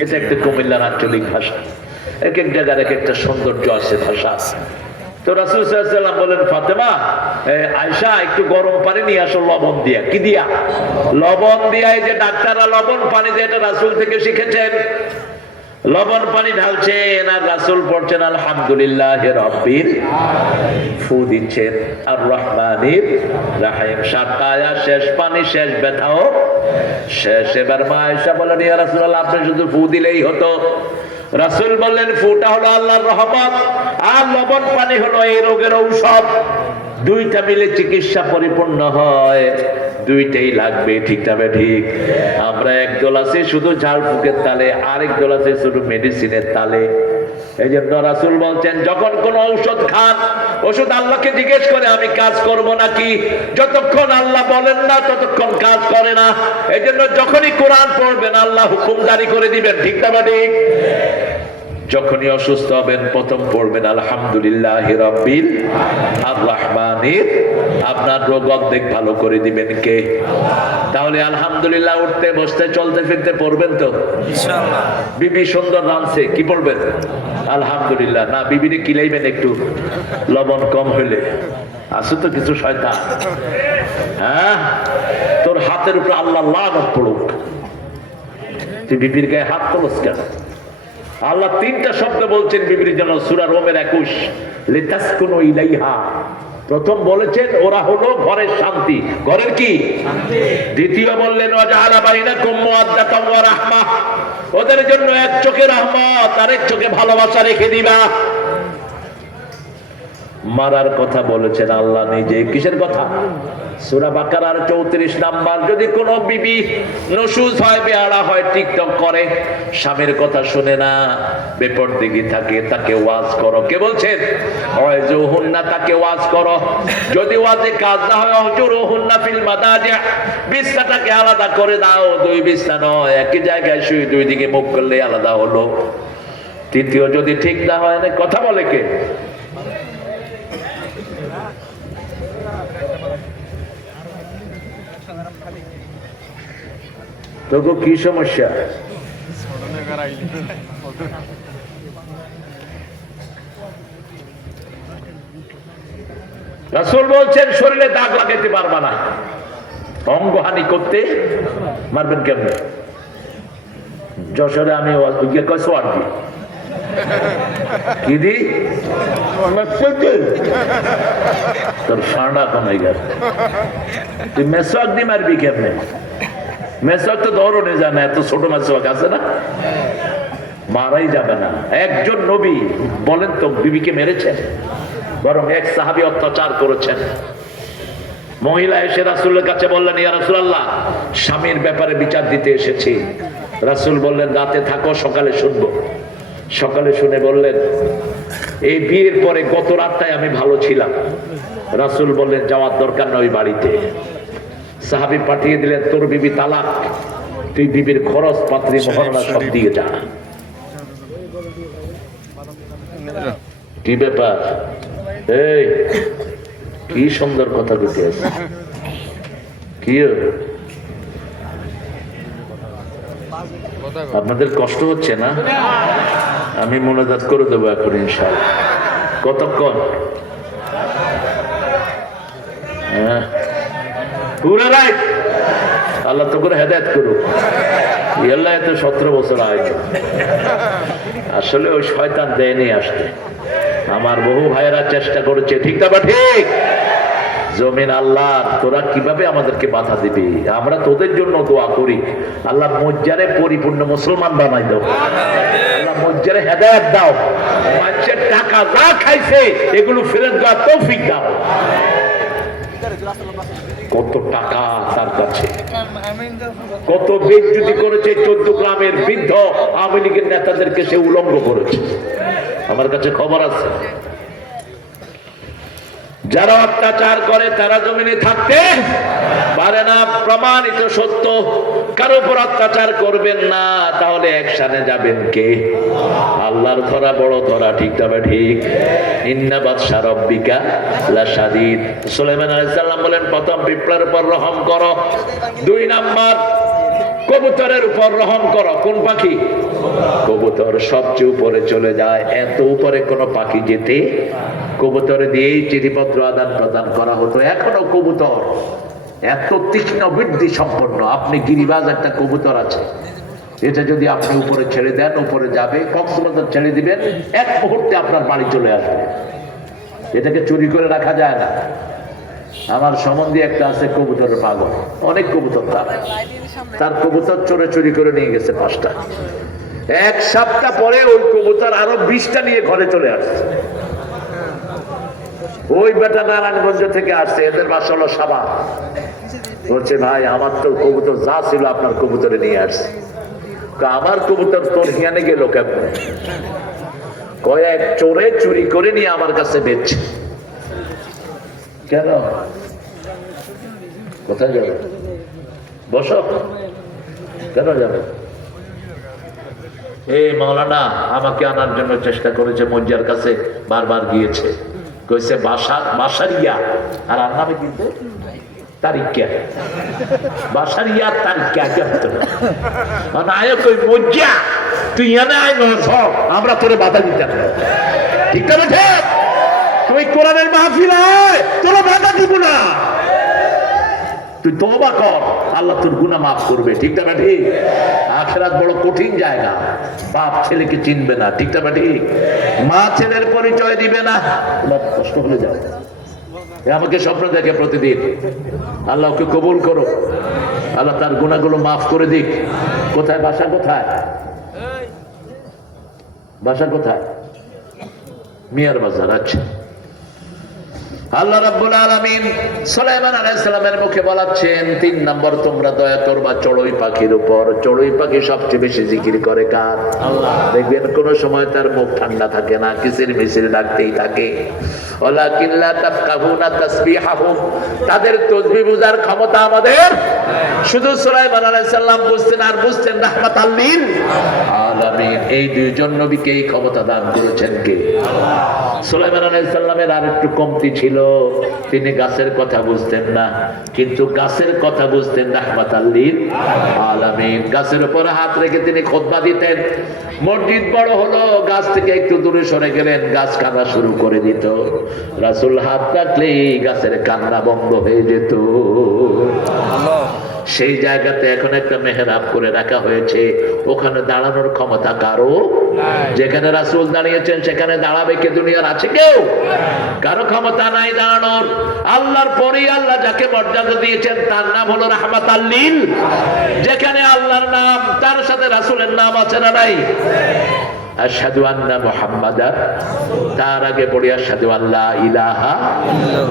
এটা একটা কুমিল্লার আঞ্চলিক ভাষা। এক এক জায়গার এক একটা সৌন্দর্য আছে, ভাষা আছে। তো রাসূল সাল্লাল্লাহু আলাইহি ওয়াসাল্লাম বলেন, ফাতেমা, আয়েশা একটু গরম পানি নিয়ে আসো লবণ দিয়া। কি দিয়া? লবণ দিয়া। এই যে ডাক্তাররা লবণ পানি দিয়ে, এটা রাসূল থেকে শিখেছেন। লবণ পানি ঢালছেন আর রাসূল পড়ছেন আলহামদুলিল্লাহি রাব্বিল আলামিন, ফু দিচ্ছেন আর রহমানির রহিম। 7টা আয়াত শেষ, পানি শেষ, ব্যথাও শেষ। এবার মা আয়েশা বলেন, ইয়া রাসূলুল্লাহ, আপনি শুধু ফু দিলেই হতো, রাসূল বললেন ফুটা হলো আল্লাহর রহমত, আর লবণ পানি হলো এই রোগের ঔষধ। দুইটা মিলে চিকিৎসা পরিপূর্ণ হয়, দুইটাই লাগবে। ঠিক তবে ঠিক। আমরা একদল আছে শুধু ঝাড় ফুকের তালে, আরেক দল আছে শুধু মেডিসিনের তালে। এই জন্য রাসূল বলছেন যখন কোন ঔষধ খান, ওষুধ আল্লাহকে জিজ্ঞেস করে আমি কাজ করব নাকি। যতক্ষণ আল্লাহ বলেন না ততক্ষণ কাজ করে না। এই জন্য যখনই কোরআন পড়বেন আল্লাহ হুকুম জারি করে দিবেন। ঠিক না ঠিক? যখনই অসুস্থ হবেন প্রথম পড়বেন আলহামদুলিল্লাহি রাব্বিল আর রহমানির। আপনার রোগ অর্ধেক ভালো করে দিবেন কে? তাহলে আলহামদুলিল্লাহ উঠতে বসতে চলতে ফিরতে পড়বেন তো ইনশাআল্লাহ। বিবি সুন্দর রাঁধছে, কি পড়বেন? আলহামদুলিল্লাহ। না বিবিরে কিলাইবেন একটু লবণ কম হইলে। আছে তো কিছু শয়তান, হ্যাঁ, তোর হাতের উপরে আল্লাহ লানত পড়ুক, তুই বিবির গায়ে হাত তোলস কেন? আল্লাহ তিনটা শব্দ বলছেন বিবির জন্য, সূরা রোমের 21, লিতাসকুনু ইলাইহা। প্রথম বলেছেন ওরা হলো ঘরের শান্তি, ঘরের কি শান্তি। দ্বিতীয় বললেন ওয়াজআলা বাইনাকুম মুওয়াদ্দাতান ওয়া রাহমাহ, ওদের জন্য এক চোখে রহমত আর এক চোখে ভালোবাসা রেখে দিবা। মারার কথা বলেছেন আল্লাহ নিজে। কিসের কথা? সূরা বাকারার 34 নাম্বার। যদি কোনো বিবি নশুজ হয়, বেহারা হয়, টিকটক করে, স্বামীর কথা শুনে না, বেপরদিগি থাকে, তাকে ওয়াজ করো। কে বলছেন? ওয়াজুহুন্না, তাকে ওয়াজ করো। যদি ওয়াজে কাজ না হয় ওয়াজুরুহুন্না ফিল মাদাজি, বিছনাটাকে আলাদা করে দাও। দুই বিছনা নয়, একই জায়গায় শুয়ে দুই দিকে মুখ করলে আলাদা হলো। তৃতীয় যদি ঠিক না হয়, কথা বলে কে? তোকে কি সমস্যা? রাসূল বলছেন শরীরে দাগ লাগাইতে পারবা না, অঙ্গহানি করতে মারবেন কেমনে? যশোরে আমি কি দি তোর ফাঁড়া কমাই গেল, তুই মেসওয়াক দি মারবি কেমনে? মেসওয়াক তো ধরনে জানে, এত ছোট মেসওয়াক আছে না, মারাই যাবে না। একজন নবী বলেন তো বিবিকে মেরেছেন? বরং এক সাহাবী অত্যাচার করেছেন। মহিলা এসে রাসূলের কাছে বললেন, ইয়া রাসূলুল্লাহ, স্বামীর ব্যাপারে বিচার দিতে এসেছি। রাসূল বললেন রাতে থাকো, সকালে শুনবো। সকালে শুনে বললেন এই বিয়ের পরে গত রাতটাই আমি ভালো ছিলাম। রাসূল বললেন যাওয়ার দরকার নয় বাড়িতে। সাহাবী পাঠিয়ে দিলেন তোর বিবি তালাক, তুই বিবির খরচ পাত্রী মহরনা সব দিয়ে যা। কি ব্যাপার? এই কি সুন্দর কথা বলতে আছে, কি আপনাদের কষ্ট হচ্ছে না? আমি মোনাজাত করে দেবো এখন ইনশাআল্লাহ। কতক্ষণ? হ্যাঁ, পুরো রাত। আল্লাহ তো করে হেদায়েত করুক। আল্লাহ এত 17 বছর আগে আসলে ওই শয়তান দেয়নি আসতে। আমার বহু ভাইয়েরা চেষ্টা করেছে, ঠিক না? ঠিক। জমিন আল্লাহ, তোরা কিভাবে আমাদেরকে বাধা দিবি? আমরা তোদের জন্য দোয়া করি, আল্লাহ মজ্জারে পরিপূর্ণ মুসলমান বানাই দাও, আল্লাহ মজ্জারে হেদায়েত দাও, মানুষের টাকা যা খাইছে এগুলো ফেরত দেওয়ার তৌফিক দাও। কত টাকা তার কাছে, কত বেইজ্জতি করেছে 14 গ্রামের বৃদ্ধ আওয়ামী লীগের নেতাদেরকে সে উলঙ্গ করেছে, আমার কাছে খবর আছে। যারা অত্যাচার করে তারা জমিনে থাকতে পারে না, প্রমাণিত সত্য। কারো উপর অত্যাচার করবেন না, তাহলে একসাথে যাবেন কে? আল্লাহর ধরা বড় ধরা, ঠিক তবে ঠিক। ইন্না বাতশা রাব্বিকা লাশাদীদ। সুলাইমান আলাইহিস সালাম বলেন প্রথম পিঁপড়ার উপর রহম করো, 2 নাম্বার কবুতরের উপর রহম করো। কোন পাখি? কবুতর সবচেয়ে উপরে চলে যায়, এত উপরে কোন পাখি যেতে। কবুতরে দিয়েই চিঠিপত্র আদান প্রদান করা হতো। এখনো কবুতর এত তীক্ষ্ণ বুদ্ধি সম্পন্ন। আপনি গিরিবাজ একটা কবুতর আছে, এটা যদি আপনি উপরে ছেড়ে দেন উপরে যাবে, কক্সবাজার ছেড়ে দিবেন, এক মুহূর্তে আপনার বাড়ি চলে আসবে। এটাকে চুরি করে রাখা যায় না। আমার সম্বন্ধে একটা আছে কবুতরের পাগল, অনেক কবুতর তার কবুতর চোরে চুরি করে নিয়ে গেছে 5টা। এক সপ্তাহ পরে ওই কবুতর আরো 20টা নিয়ে ঘরে চলে আসছে। ওই বেটা নারায়ণগঞ্জ থেকে আসছে, এদের বাসা হলো সাবা। বলছে ভাই আমার তো কবুতর যা ছিল আপনার কবুতরে নিয়ে আসছে। আমার কবুতর তোর হিয়ানে গেল কেমন? কয়েক চোরে চুরি করে নিয়ে আমার কাছে বেচছে। কেন? কোথায় যাবে? বসো। কেন যাবে? এই মাওলানা আমাকে আনার জন্য চেষ্টা করেছে, মঞ্জার কাছে বারবার গিয়েছে, কইছে বাসারিয়া আর আর নামে কিন্তু তারিকিয়া, বাসারিয়া তারিকিয়া কেমন নায়ক ওই মজ্জা তুই এনে আয় নস, আমরা তোরে বাধা দিতাম। ঠিক আছে, তুই কোরআনের মাহফিল আয়, তোরা বাধা দিব না। তুই তওবা কর, আল্লাহ তোর গুনাহ মাফ করবে। ঠিক না ঠিক? আখিরাত বড় কঠিন জায়গা। বাপ ছেলেকে চিনবে না, ঠিক না ঠিক? মা ছেলের পরিচয় দিবে না, তোমার কষ্ট হয়ে যাবে। আমাকে স্বপ্ন দেখে প্রতিদিন, আল্লাহ ওকে কবুল করো, আল্লাহ তার গুনাহগুলো মাফ করে দিক। কোথায় বাসা? কোথায় বাসা? কোথায়? মিয়ার বাজার। আচ্ছা, আল্লাহ রাব্বুল আলামিন সুলাইমান আলাইহিস সালামের মুখে বলাচ্ছেন 3 নম্বর, তোমরা দয়া করবা চড়ুই পাখির উপর। চড়ুই পাখি সবচেয়ে বেশি জিকির করে কার? আল্লাহ। দেখবেন কোন সময় তার মুখ ঠান্ডা থাকে না, কিসির মিছিল ডাকতেই থাকে। ওয়ালাকিন লা তাফকাহুনা তাসবিহাহুম, তাদের তাসবিহ বুঝার ক্ষমতা আমাদের। শুধু সুলাইমান আলাইহিস সালাম বুঝতেন আর বুঝতেন রাহমাতাল লিল আলামিন। এই দুইজন নবীকে এই ক্ষমতা দান করেছেন কে? আল্লাহ। সুলাইমান আলাইহিস সালামের আর একটু কমতি ছিল, তিনি গাছের কথা বুঝতেন না, কিন্তু গাছের কথা বুঝতেন রাহমাতাল লিল আলামিন। গাছের উপর হাত রেখে তিনি খুতবা দিতেন। মসজিদ বড় হলো, গাছ থেকে একটু দূরে সরে গেলেন, গাছ কান্না শুরু করে দিত। রাসূল হাত রাখলেই গাছের কান্না বন্ধ হয়ে যেত। সেই জায়গাতে এখন একটা মেহরাব করে রাখা হয়েছে, ওখানে দাঁড়ানোর ক্ষমতা কারো। যেখানে রাসূল দাঁড়িয়েছেন সেখানে দাঁড়াবে কে? দুনিয়ার আছে কেউ? কারো ক্ষমতা নাই দাঁড়ানোর। আল্লাহর পরেই আল্লাহ যাকে মর্যাদা দিয়েছেন তার নাম হলো রাহমাতাল লিল। যেখানে আল্লাহর নাম তার সাথে রাসূলের নাম আছে না নাই? আশহাদু আন্না মুহাম্মাদার, তার আগে পড়ি আশহাদু আল্লা ইলাহা,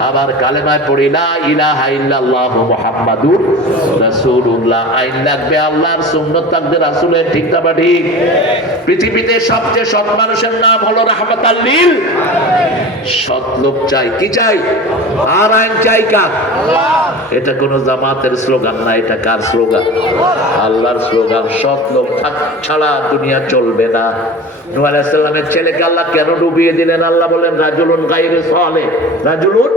আবার কালেমায় পড়ি লা ইলাহা ইল্লাল্লাহু মুহাম্মাদুর রাসূলুল্লাহ। আইন লাগবে আল্লাহর, সুন্নাত লাগবে রাসূলের। ঠিক না ঠিক? পৃথিবীতে সবচেয়ে সৎ মানুষের নাম হলো রাহমাতাল লিল। সৎ লোক চাই, কি চাই? আর আইন চাই কার? আল্লাহ। এটা কোন জামাতের স্লোগান না, এটা কার স্লোগান? আল্লাহর স্লোগান। সৎ লোক ছাড়া দুনিয়া চলবে না। নূহ আলাইহিস সালামের ছেলেকে আল্লাহ কেন ডুবিয়ে দিলেন? আল্লাহ বলেন রাজুলুন গায়রু সালেহ, রাজুলুন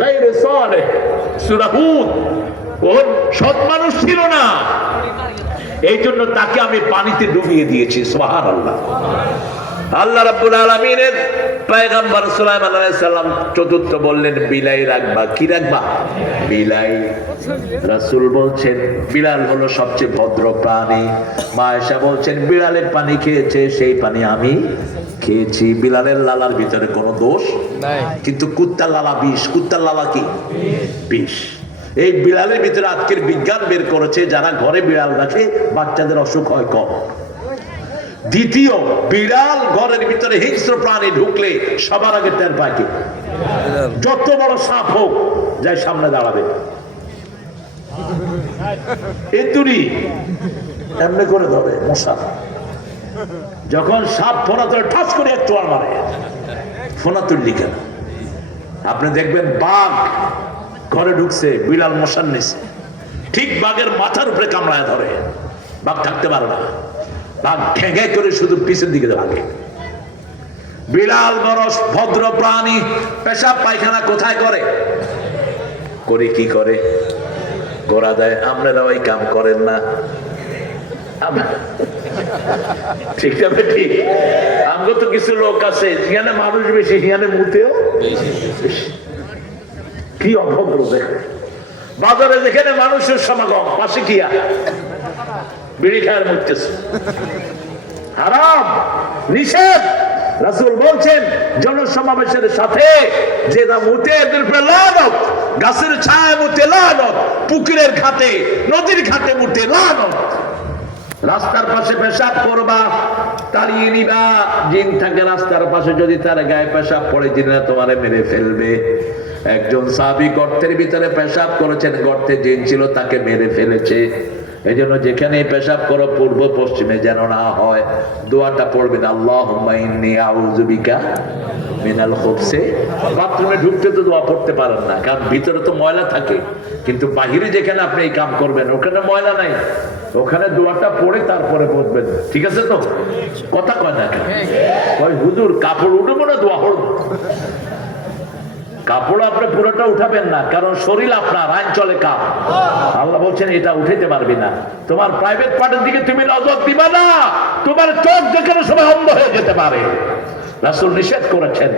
গায়রু সালেহ, সূরা হুদ। ও সৎ মানুষ ছিল না, এই জন্য তাকে আমি পানিতে ডুবিয়ে দিয়েছি। সুবহানাল্লাহ। আল্লাহ রাব্বুল আলামিনের পয়গম্বর সুলাইমান আলাইহিস সালাম চতুর্থ বললেন বিলাই রাখবা। কি রাখবা? বিলাই। রাসূল বলছেন বিলাল হলো সবচেয়ে ভদ্র প্রাণী। মা আয়েশা বলছেন বিড়ালের পানি খেয়েছে, সেই পানি আমি খেয়েছি। বিলালের লালার ভিতরে কোনো দোষ নাই, কিন্তু কুত্তার লালা বিষ। কুত্তার লালা কি? বিষ। এই বিড়ালের ভিতরে আজকের বিজ্ঞান বের করেছে যারা ঘরে বিড়াল রাখে বাচ্চাদের অসুখ হয় কম। দ্বিতীয়, বিড়াল ঘরের ভিতরে হিংস্র প্রাণী ঢুকলে সবার আগে টের পায় কে? যত বড় সাপ হোক যাই সামনে দাঁড়াবে। এতুরি এমনি করে ধরে মশা, যখন সাপ ফোনা তুলে ঠাস করে এক চোয়ার মারে। ফোনা তুললি কেন? আপনি দেখবেন বাঘ ঘরে ঢুকছে, বিড়াল মশার নিচে, ঠিক বাঘের মাথার উপরে কামড়ায় ধরে, বাঘ থাকতে পারে না। বাঘ ঠেঙ্গে করে শুধু পিছন দিকে ভাগে। বিড়াল বড় ভদ্র প্রাণী। পেশাব পায়খানা কোথায় করে? করে কি করে? গোড়া দেয়। আপনারা ওই কাম করেন না। ঠিক আছে, ঠিক। আমগো তো কিছু লোক আছে যেখানে মানুষ বেশি, সেখানে মুতেও কি অভদ্র দেখে। বাজারে যেখানে মানুষের সমাগম, পাশে কিয়া বিড়ি খায়ের মুততেছে। হারাম, নিষেধ। রাসূল বলছেন জনসমাবেশের সাথে যেটা মুতে এদের উপরে লানত, গাছের ছায়া মুতে লানত, পুকুরের ঘাটে নদীর ঘাটে মুতে লানত। রাস্তার পাশে পেশাব করবা, তাড়িয়ে নিবা। জিন থাকে রাস্তার পাশে, যদি তার গায়ে পেশাব পড়ে জিনেরা তোমারে মেরে ফেলবে। একজন সাহাবী গর্তের ভিতরে পেশাব করেছেন, গর্তে জিন ছিল, তাকে মেরে ফেলেছে। এই জন্য যেখানে পেশাব করো পূর্ব পশ্চিমে যেন না হয়। দোয়াটা পড়বেন, আল্লাহুম্মা ইন্নী আউযু বিকা মিনাল খুবসি। বাথরুমে ঢুকতে তো দোয়া পড়তে পারেন না, কারণ ভিতরে তো ময়লা থাকে, কিন্তু বাহিরে যেখানে আপনি এই কাম করবেন ওখানে ময়লা নাই, ওখানে দোয়াটা পড়ে তারপরে বসবেন। ঠিক আছে তো? কথা কয় না কেন? কয় হুজুর কাপড় উঠবো না দোয়া পড়বো? কাপড় আপনি পুরোটা উঠাবেন না, কারণ শরীর আপনার, আইন চলে কাপ। আল্লাহ বলছেন এটা উঠাইতে পারবি না। তোমার প্রাইভেট পার্টের দিকে তুমি নজর দিবা না, তোমার চোখ যেখানে সময় অন্ধ হয়ে যেতে পারে। রাসূল নিষেধ করেছেন,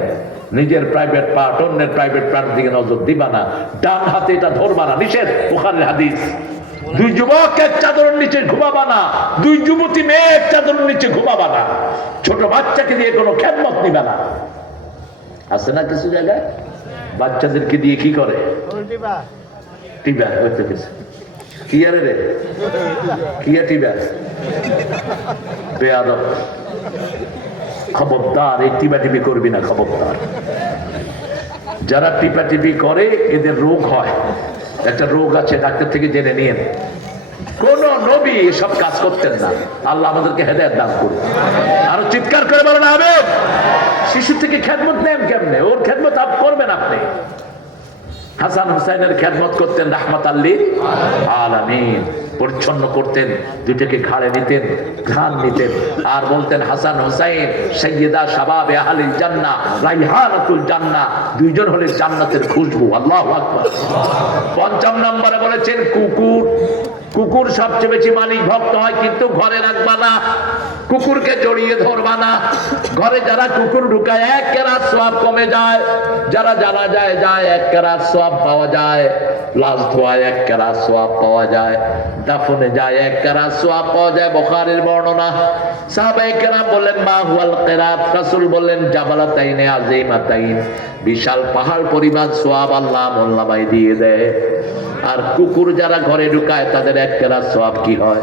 নিজের প্রাইভেট পার্ট অন্যের প্রাইভেট পার্টের দিকে নজর দিবা না, ডান হাতে এটা ধরবা না, নিষেধ। বুখারীর হাদিস। দুই যুবক এক চাদরের নিচে ঘুমাবা না, দুই যুবতী মেয়ে এক চাদরের নিচে ঘুমাবা না, ছোট বাচ্চাকে দিয়ে কোনো খেদমত নিবা না। আছে না কিছু জায়গায় বাচ্চাদেরকে দিয়ে কি করে? টিবা। কি আরে রে, কি টিবা? বেয়াদব। খবরদার, এই টিপা টিপি করবি না, খবরদার। যারা টিপা টিপি করে এদের রোগ হয়, একটা রোগ আছে, ডাক্তার থেকে জেনে নিয়েন। কোন নবী এসব কাজ করতেন না। আল্লাহ আমাদেরকে হেদায়েত দান করুন। আরো চিৎকার করে বলেন আমিন। শিশু থেকে খেদমত নেন কেমনে? ওর খেদমত করবেন আপনি। হাসান হুসাইনের খেদমত করতেন রাহমাতাল লিল আলামিন, পরিচ্ছন্ন করতেন, দুইটাকে ঘাড়ে নিতেন, ঘ্রাণ নিতেন, আর বলতেন হাসান হুসাইন সাইয়্যিদা শাবাবে আহলিল জান্নাহ রাইহানাতুল জান্নাহ, দুইজন হলে জান্নাতের খুশবু। আল্লাহু আকবার। পঞ্চম নম্বরে বলেছেন কুকুর। কুকুর সবচেয়ে বেশি মালিক ভক্ত হয়, কিন্তু ঘরে রাখবা না, কুকুরকে জড়িয়ে ধরবা না। ঘরে যারা কুকুর ঢুকায় এক কেরাত সওয়াব কমে যায়, যারা জানা যায় যায় এক কেরাত সওয়াব পাওয়া যায়, লাশ ধোয়ায় এক কেরাত সওয়াব পাওয়া যায়, দাফনে যায় এক কেরাত সওয়াব পাওয়া যায়। বুখারীর বর্ণনা। সাহাবায়ে কেরাম বললেন মা হুয়াল কেরাত? রাসূল বললেন জাবালাতাইনে আযীমাতাইন, বিশাল পাহাড় পরিমাণ সওয়াব আল্লাহ আমলনামায় দিয়ে দেয়। আর কুকুর যারা ঘরে ঢুকায় তাদের এক কেরাত সওয়াব কি হয়?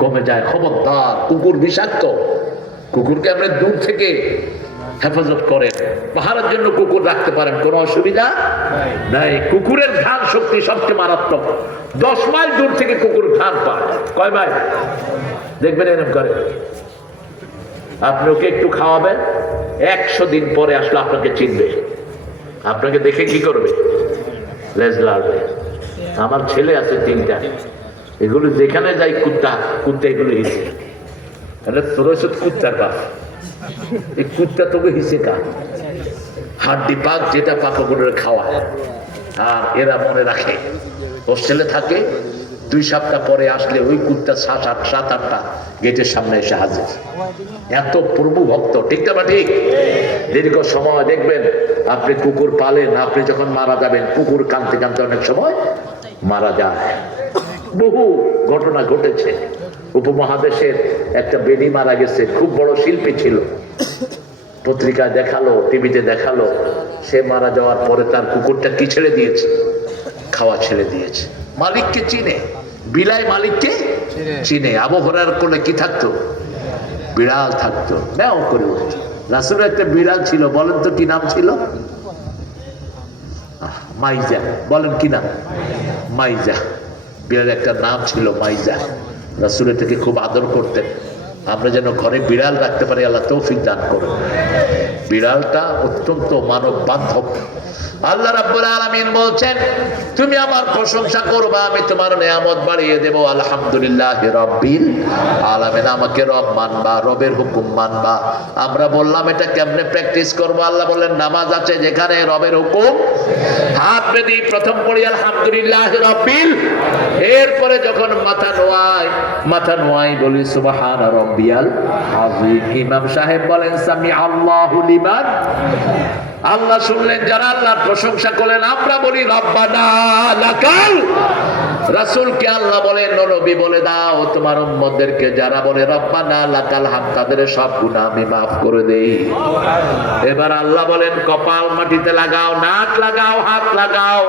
কমে যায়। খবরদার, কুকুর বিষাক্ত। কুকুরকে আপনি দূর থেকে হেফাজত করেন, পাহাড়ের জন্য কুকুর রাখতে পারেন, কোনো অসুবিধা নাই। কুকুরের ঘ্রাণ শক্তি সবচেয়ে মারাত্মক। 10 মাইল দূর থেকে কুকুর ঘ্রাণ পায়। কয় মাইল? দেখবেন এরকম করে। আপনি ওকে একটু খাওয়াবেন, 100 দিন পরে আসলে আপনাকে চিনবে, আপনাকে দেখে কি করবে? লেজ লাড়বে। আমার ছেলে আছে 3টা, এগুলো যেখানে যাই কুত্তা কুত্তা এগুলো হিসে। তোর কুত্তার কাজ, এই কুত্তা তোকে হিসে কাজ। হাড্ডি পাক যেটা পাক ওগুলো খাওয়ায়, আর এরা মনে রাখে। হোস্টেলে থাকে, 2 সপ্তাহ পরে আসলে ওই কুত্তা 7-8টা গেটের সামনে এসে হাজির। এত প্রভু ভক্ত। ঠিক না? ঠিক। দীর্ঘ সময় দেখবেন আপনি কুকুর পালেন, আপনি যখন মারা যাবেন কুকুর কাঁদতে কাঁদতে অনেক সময় মারা যায়। বহু ঘটনা ঘটেছে। উপমহাদেশের একটা বেনি মারা গেছে, খুব বড় শিল্পী ছিল, পত্রিকায় দেখালো, টিভিতে দেখালো। সে মারা যাওয়ার পরে তার কুকুরটা কি ছেড়ে দিয়েছে? খাওয়া ছেড়ে দিয়েছে। মালিককে চিনে, বিলাই মালিককে চিনে। আবু হুরায়রা কোলে কি থাকতো? বিড়াল থাকতো, ম্যাও করে উঠত। রাসূলের একটা বিড়াল ছিল, বলেন তো কি নাম ছিল? মাইজা। বলেন কি নাম? মাইজা। বিড়ালের একটা নাম ছিল মাইজা। রাসূল এটাকে খুব আদর করতেন। আমরা যেন ঘরে বিড়াল রাখতে পারি, আল্লাহ তৌফিক দান করুন। বিড়ালটা অত্যন্ত মানব বান্ধব। আল্লাহ রাব্বুল আলামিন বলছেন তুমি আমার প্রশংসা করবা, আমি তোমার নিয়ামত বাড়িয়ে দেব। আলহামদুলিল্লাহি রাব্বিল আলামিন। আমাকে রব মানবা, রবের হুকুম মানবা। আমরা বললাম এটা কেমনে প্র্যাকটিস করব? আল্লাহ বললেন নামাজ আছে যেখানে রবের হুকুম, হাত বেঁধে প্রথম পড়ি আলহামদুলিল্লাহি রাব্বিল, এরপরে যখন মাথা নোয়াই বলি সুবহান রাব্বিয়াল আযীম। ইমাম সাহেব বলেন সামি আল্লাহু লিমান। আল্লাহ শুনলেন, যারা আল্লাহর প্রশংসা করলেন। আমরা বলি রব্বানা লাকাল রাসূলকে আল্লাহ বলেন, নবী বলে দাও তোমার উম্মতদেরকে যারা বলে রব্বানা লাকাল হামদ, তাদের সব গুনাহ আমি maaf করে দেই। এবার আল্লাহ বলেন কপাল মাটিতে লাগাও, নাক লাগাও, হাত লাগাও,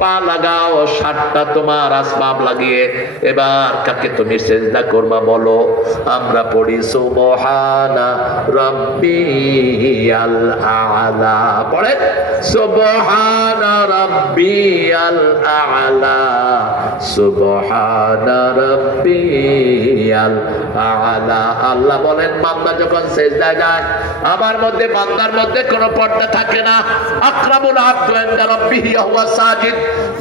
পা লাগাও, 7টা তোমার আসবাব লাগিয়ে এবার কাকে তুমি সিজদা করবা বলো। আমরা পড়ি সুবহানা রাব্বিয়াল আ'লা, পড়েন সুবহানা রাব্বিয়াল আ'লা, সুবহানা রাব্বিয়াল আ'লা। আল্লাহ বলেন বান্দা যখন সিজদা যায় আমার মধ্যে বান্দার মধ্যে কোনো পর্দা থাকে না। আকরামুল আবদু ইনদা রাব্বিহি ওয়া সাজিদ,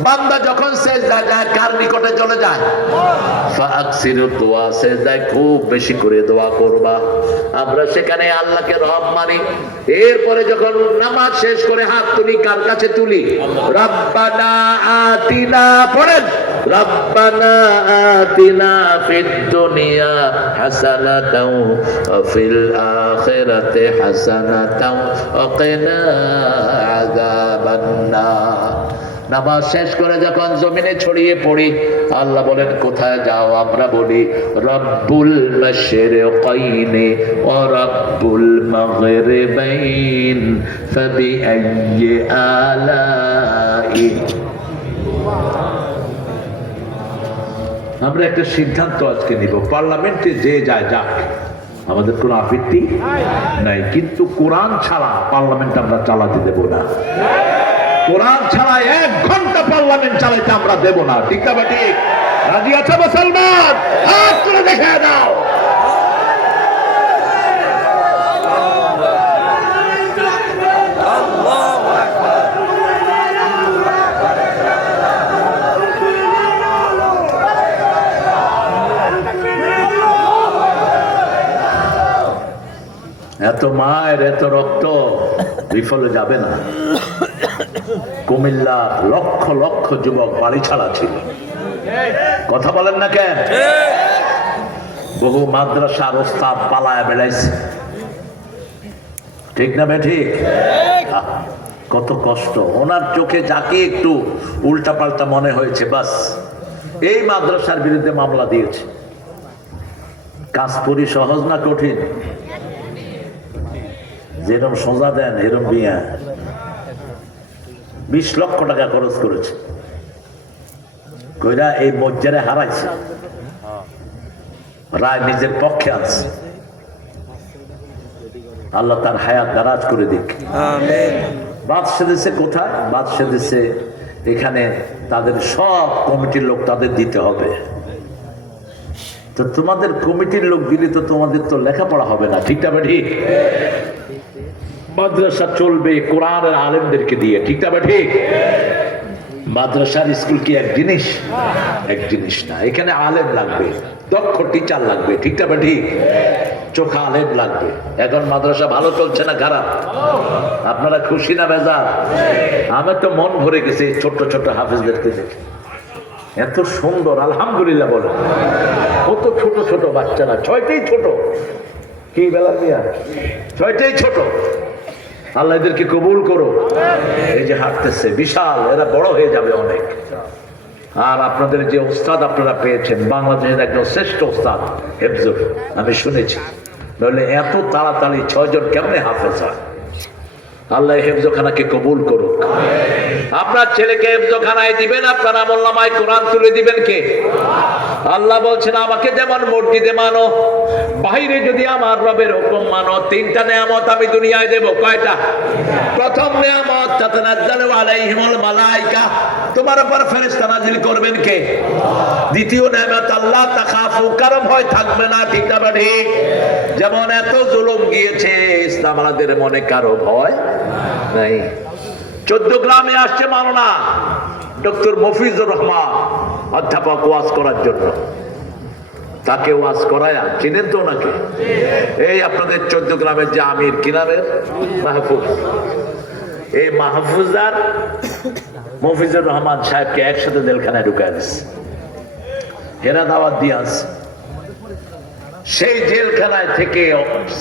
বান্দা যখন সিজদা যায় কার নিকটে চলে যায়? ফাআকসিরু দুআ, সিজদায় খুব বেশি করে দোয়া করবা। আমরা সেখানে আল্লাহকে রব মানি। এরপরে যখন নামাজ শেষ করে হাত তুলি, কার কাছে তুলি? রব্বানা আতিনা, পড়েন রব্বানা আতিনা ফিদ দুনিয়া হাসানাতাও ওয়া ফিল আখিরাতি হাসানাতাও ওয়া কিনা আযাবান নার। নামাজ শেষ করে যখন জমিনে ছড়িয়ে পড়ি আল্লাহ বলেন কোথায় যাও? আমরা বলি রব্বুল মাশরিকাইনি ওয়া রব্বুল মাগরিবাইন ফাবিআইয়ি আলাই। আমরা একটা সিদ্ধান্ত আজকে নিব, পার্লামেন্টে যে যায় যাক, আমাদের কোনো আপত্তি নাই, কিন্তু কোরআন ছাড়া পার্লামেন্ট আমরা চালাতে দেব না। কোরআন ছাড়া 1 ঘন্টা পার্লামেন্ট চালাইতে আমরা দেব না। ঠিক না ঠিক? রাজি আছে মুসলমান? হাত তুলে দেখে দাও। এত মায়ের এত রক্ত বিফলে যাবে না। কুমিল্লা লক্ষ লক্ষ যুবক বাড়ি ছাড়া ছিল, কথা বলেন না কেন? বহু মাদ্রাসার ওস্তাদ পালায় বেড়াইছে, ঠিক না ঠিক? কত কষ্ট ওনার চোখে, যাকে একটু উল্টা পাল্টা মনে হয়েছে বাস এই মাদ্রাসার বিরুদ্ধে মামলা দিয়েছে। কাজপুরি সহজ না কঠিন? যেরকম সোজা দেন এরম বিয়া 20 লক্ষ টাকা খরচ করেছে, কইরা এই মজ্জারে হারাইছে, রায় নিজের পক্ষে আছে। আল্লাহ তার হায়াত দারাজ করে দিক। বাদ সেদেছে কোথায়? বাদ সেদেছে এখানে তাদের সব কমিটির লোক তাদের দিতে হবে। তো তোমাদের কমিটির লোক দিলে তো তোমাদের তো লেখাপড়া হবে না, ঠিক না ঠিক? মাদ্রাসা চলবে কোরআনের আলেমদেরকে দিয়ে, ঠিক না ঠিক? মাদ্রাসার স্কুল কি এক জিনিস? এক জিনিস না। এখানে আলেম লাগবে, দক্ষ টিচার লাগবে, ঠিক না ঠিক? চোখা আলেম লাগবে। এখন মাদ্রাসা ভালো চলছে না খারাপ? আপনারা খুশি না বেজার? আমার তো মন ভরে গেছে ছোট্ট ছোট্ট হাফেজদেরকে দেখে, এত সুন্দর। আলহামদুলিল্লাহ বলে কত ছোট ছোট বাচ্চারা, 6টাই ছোট। কি বেলা দিয়া 6টাই ছোট। আল্লাহ এদেরকে কবুল করো। এই যে হাঁটতেছে বিশাল, এরা বড় হয়ে যাবে অনেক। আর আপনাদের যে ওস্তাদ আপনারা পেয়েছেন, বাংলাদেশের একজন শ্রেষ্ঠ ওস্তাদ হেফজুর, আমি শুনেছি, নইলে এত তাড়াতাড়ি 6 জন কেমনে হাফেজ হয়? আল্লাহ হেফজখানাকে কবুল করুক। আপনার ছেলেকে হেফজখানায় দিবেন, আপনার আমলনামায় কোরআন তুলে দিবেন কে? আল্লাহ বলছেন আমাকে যেমন মসজিদে মানো, বাইরে যদি আমার রবের হুকুম মানো। 3টা নেয়ামত আমি দুনিয়ায় দেব। কয়টা? প্রথম নেয়ামত তাতানাজ্জালু আলাইহিমুল মালায়েকা, তোমার উপর ফেরেশতা নাজিল করবেন কে? দ্বিতীয় নেয়ামত আল্লাহ তাখাফু, কারো ভয় থাকবে না, ঠিক না ঠিক? যেমন এত জুলুম গিয়েছে ইসলাম আমাদের মনে কারো ভয় নাই। 14 গ্রামে আসছে মাওলানা ডক্টর মফিজুর রহমান অধ্যাপক ওয়াজ করার জন্য। তাকে ওয়াজ করায়, চিনেন তো নাকি? এই আপনাদের 14 গ্রামের যে আমির, কি নামের? মাহফুজ। এই মাহফুজার মফিজুর রহমান সাহেবকে একসাথে জেলখানায় ঢুকায় দিচ্ছে, হেরা দাওয়াত দিয়ে আছে। সেই জেলখানায় থেকে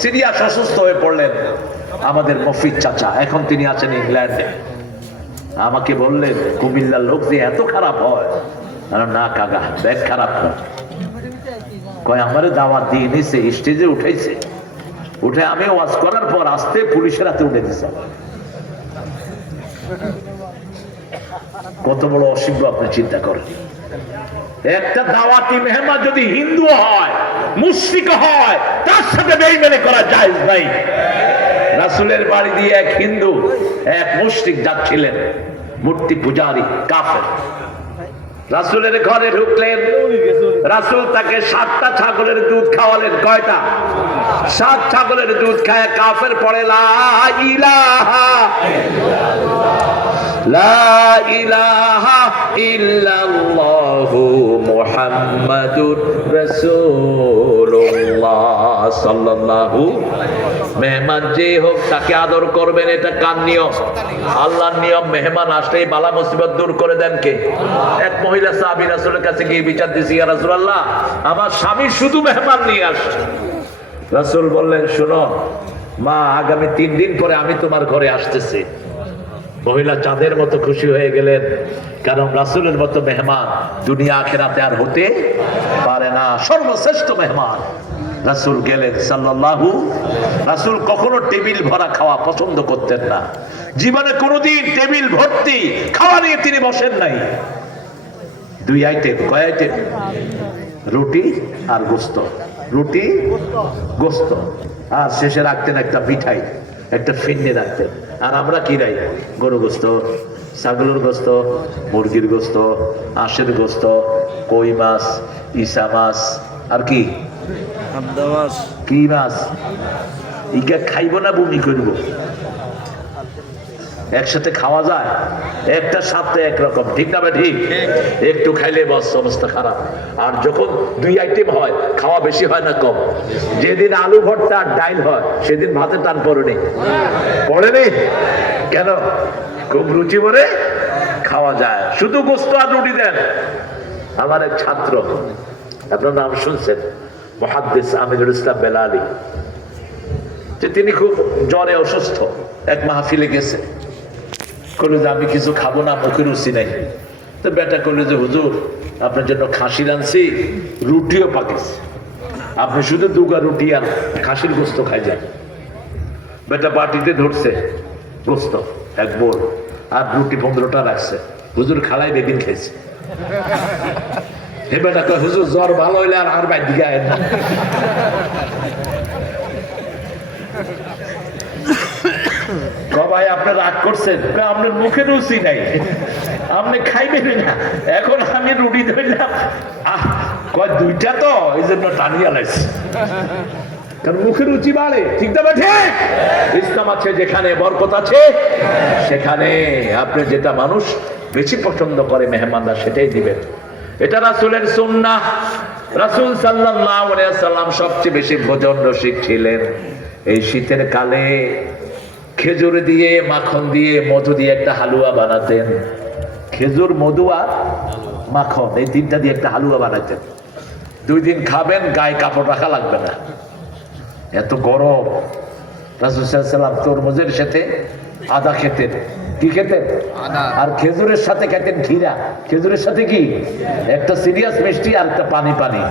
সিরিয়াস অসুস্থ হয়ে পড়লেন আমাদের মফিজ চাচা, এখন তিনি আছেন ইংল্যান্ডে। আমাকে বললেন কুমিল্লার লোক যে এত খারাপ হয়, না কাকা ব্যাগ খারাপ না, কয় আমারে দাওয়াত দিয়ে নিছে, স্টেজে উঠেছে, উঠে আমি ওয়াজ করার পর আসতে পুলিশের হাতে উঠে দিছে। কত বড় অসিদ্ধ আপনি চিন্তা করেন। একটা দাওয়াতি মেহমান যদি হিন্দু হয়, মুশরিক হয়, তার সাথে বেঈমানি করা জায়েজ নাই। রাসূলের বাড়ি দিয়ে এক হিন্দু এক মুশরিক যাচ্ছিলেন, মূর্তি পূজারী কাফের। রাসূলের ঘরে ঢুকলেন, রাসূল তাকে 7টা ছাগলের দুধ খাওয়ালেন। কয়টা? 7 ছাগলের দুধ খায় কাফের পড়ে লা ইলাহা লা ইলাহা ইল্লাল্লাহু মুহাম্মাদুর রাসূলুল্লাহ সাল্লাল্লাহু। মেহমান যে হোক তাকে আদর করবেন, এটা কার নিয়ম? আল্লাহর নিয়ম। মেহমান আসলেই বালা মুসিবত দূর করে দেন কে? এক মহিলা সাহাবী রাসূলের কাছে গিয়ে বিচার দিয়েছে, ইয়া রাসূলুল্লাহ, আমার স্বামী শুধু মেহমান নিয়ে আসে। রাসূল বললেন, শোনো মা, আগামী 3 দিন পরে আমি তোমার ঘরে আসতেছি। মহিলা চাঁদের মতো খুশি হয়ে গেলেন, কারণ রাসূলের মতো মেহমান দুনিয়া আখিরাতে আর হতে পারে না, সর্বশ্রেষ্ঠ মেহমান। রাসূল গেলেন সাল্লাল্লাহু। রাসূল কখনো টেবিল ভরা খাওয়া পছন্দ করতেন না, জীবনে কোনোদিন টেবিল ভর্তি খাওয়া নিয়ে তিনি বসেন নাই। 2 আইটেম। কয় আইটেম? রুটি আর গোস্ত, রুটি গোস্ত, আর শেষে রাখতেন একটা মিঠাই, একটা ফিন্নি রাখতেন। আর আমরা কি রাই? গরু গোস্ত, ছাগলের গোস্ত, মুরগির গোস্ত, হাঁসের গোস্ত, কই মাছ, ইসা মাছ, আর কি কি মাছ? ইগা খাইব না বমি করব? একসাথে খাওয়া যায়? একটা সাথে একরকম, ঠিক না? ঠিক। একটু খাইলে বস অবস্থা খারাপ। আর যখন 2 আইটেম হয়, খাওয়া বেশি হয় না কম? যেদিন আলু ভর্তা আর ডাইল হয়, সেদিন ভাতে টান পড়েনি? পড়েনি কেন? খুব রুচি করে খাওয়া যায়। শুধু গোস্ত আর রুটি দেন। আমার এক ছাত্র, আপনার নাম শুনছেন, মুহাদ্দিস আমিনুল ইসলাম বেলালি, যে তিনি খুব জ্বরে অসুস্থ। এক মাহফিলে গেছে, করলো যে আমি কিছু খাবো না, মুখে রুচি নাই। তো বেটা করলো যে হুজুর, আপনার জন্য খাসি রানছি, রুটিও পাকিয়েছে, আপনি শুধু 2 রুটি আর খাসির গোস্ত খাই যান। বেটা বাটিতে ধরছে গোস্ত এক বোল, আর রুটি 15টা রাখছে। হুজুর খালাই বেদিন খাইছে। হে বেটা কয়, হুজুর জ্বর ভালো হইলে আর বাইর দিকে আয় না। ভাই আপনার রাগ করছেন? আপনার মুখে রুচি নাই, আপনি খাইবেন না। এখন আমি রুটি ধরলাম, কয় 2টা তো, এই জন্য টানিয়া লাইছি। কারণ মুখে রুচি বাড়ে, ঠিক না? ঠিক। ইসলাম আছে যেখানে বরকত আছে, সেখানে আপনি যেটা মানুষ বেশি পছন্দ করে মেহমানরা সেটাই দিবেন। এটা রাসূলের সুন্নাহ। রাসূল সাল্লাল্লাহু আলাইহি ওয়াসাল্লাম সবচেয়ে বেশি ভোজন রসিক ছিলেন। এই শীতের কালে খেজুর দিয়ে, মাখন দিয়ে, মধু দিয়ে একটা হালুয়া বানাতেন। খেজুর, মধু আর মাখন, এই 3টা দিয়ে একটা হালুয়া বানাতেন। 2 দিন খাবেন, গায়ে কাপড় রাখা লাগবে না, এত গরম। রাসূল সাল্লাল্লাহু আলাইহি ওয়াসাল্লাম তরমুজের সাথে আদা খেতেন। কি খেতেন? আর খেজুরের সাথে খেতেন ক্ষীরা। খেজুরের সাথে কি? একটা সিরিয়াস মিষ্টি আর একটা পানি পানি,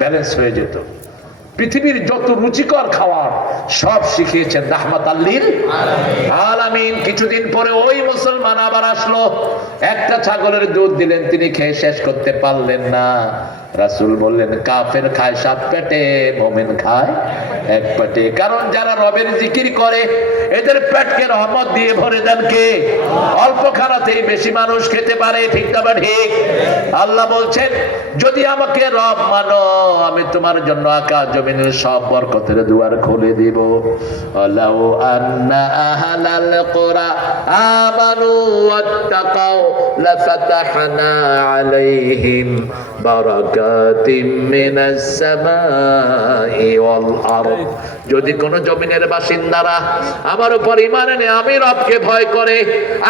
ব্যালেন্স হয়ে যেত। পৃথিবীর যত রুচিকর খাবার সব শিখিয়েছেন রাহমাতাল লিল আলামিন। কিছুদিন পরে ওই মুসলমান আবার আসলো, একটা ছাগলের দুধ দিলেন, তিনি খেয়ে শেষ করতে পারলেন না। রাসূল বললেন, কাফের খায় 7 পেটে, মুমিন খায় 1 পেটে। কারণ যারা রবের জিকির করে, এদের পেটকে রহমত দিয়ে ভরে দেন কে? অল্প খানাতেই বেশি মানুষ খেতে পারে, ঠিক না? ঠিক। আল্লাহ বলছেন, যদি আমাকে রব মানো, আমি তোমার জন্য আকাশ জমিনের সব বরকতের দুয়ার খুলে দিব। আলাউ আন্না আহলাল কুরা আমানু ওয়াত্তাকাউ লাফাতাহনা আলাইহিম বারাকাতিম মিনাস সামাই ওয়াল আরদ। যদি কোন জমিনের বাসিন্দারা আমার উপর ঈমান এনে আমি রবকে ভয় করে,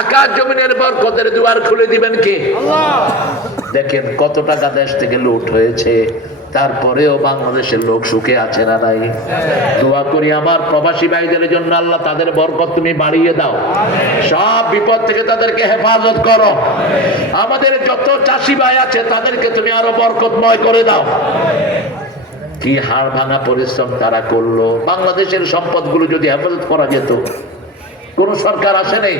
আকাশ জমিনের বরকতের দুয়ার খুলে দিবেন কে? আল্লাহ। দেখেন কত টাকা দেশ থেকে লুট হয়েছে, তারপরেও বাংলাদেশের লোক সুখে আছে না নাই? দোয়া করি আমার প্রবাসী ভাইদের জন্য, আল্লাহ তাদের বরকত তুমি বাড়িয়ে দাও, সব বিপদ থেকে তাদেরকে হেফাজত করো। আমাদের যত চাষি ভাই আছে তাদেরকে তুমি আরো বরকতময় করে দাও। কি হাড় ভাঙা পরিশ্রম তারা করলো। বাংলাদেশের সম্পদগুলো যদি হেফাজত করা যেত, কোন সরকার আসে নেই।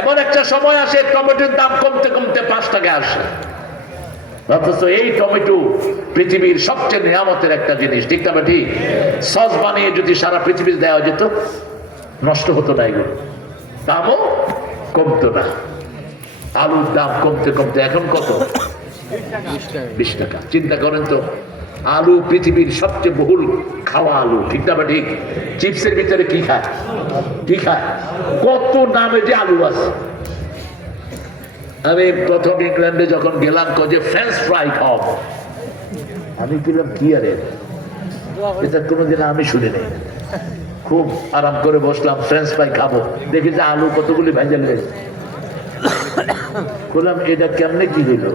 এমন একটা সময় আসে টমেটোর দাম কমতে কমতে 5 টাকা আসে, অথচ এই টমেটো পৃথিবীর সবচেয়ে নিয়ামতের একটা জিনিস, ঠিক না ঠিক? সস বানিয়ে যদি সারা পৃথিবী দেওয়া যেত, নষ্ট হতো না, এগুলো দামও কমতো না। আলুর দাম কমতে কমতে এখন কত? 20 টাকা। চিন্তা করেন তো, আলু পৃথিবীর সবচেয়ে বহুল খাওয়া আলু, ঠিক না ঠিক? চিপসের ভিতরে কি খায়, কি খায়, কত নামে যে আলু আছে। আমি প্রথম ইংল্যান্ডে যখন গেলাম, যে ফ্রেঞ্চ ফ্রাই খাও, আমি বললাম কি আরে, এটা কোনোদিন আমি শুনি নাই। খুব আরাম করে বসলাম, ফ্রেঞ্চ ফ্রাই খাবো, দেখি যে আলু কতগুলি ভাইজা লেগেছে। বললাম এটা কেমনে কি হইলো?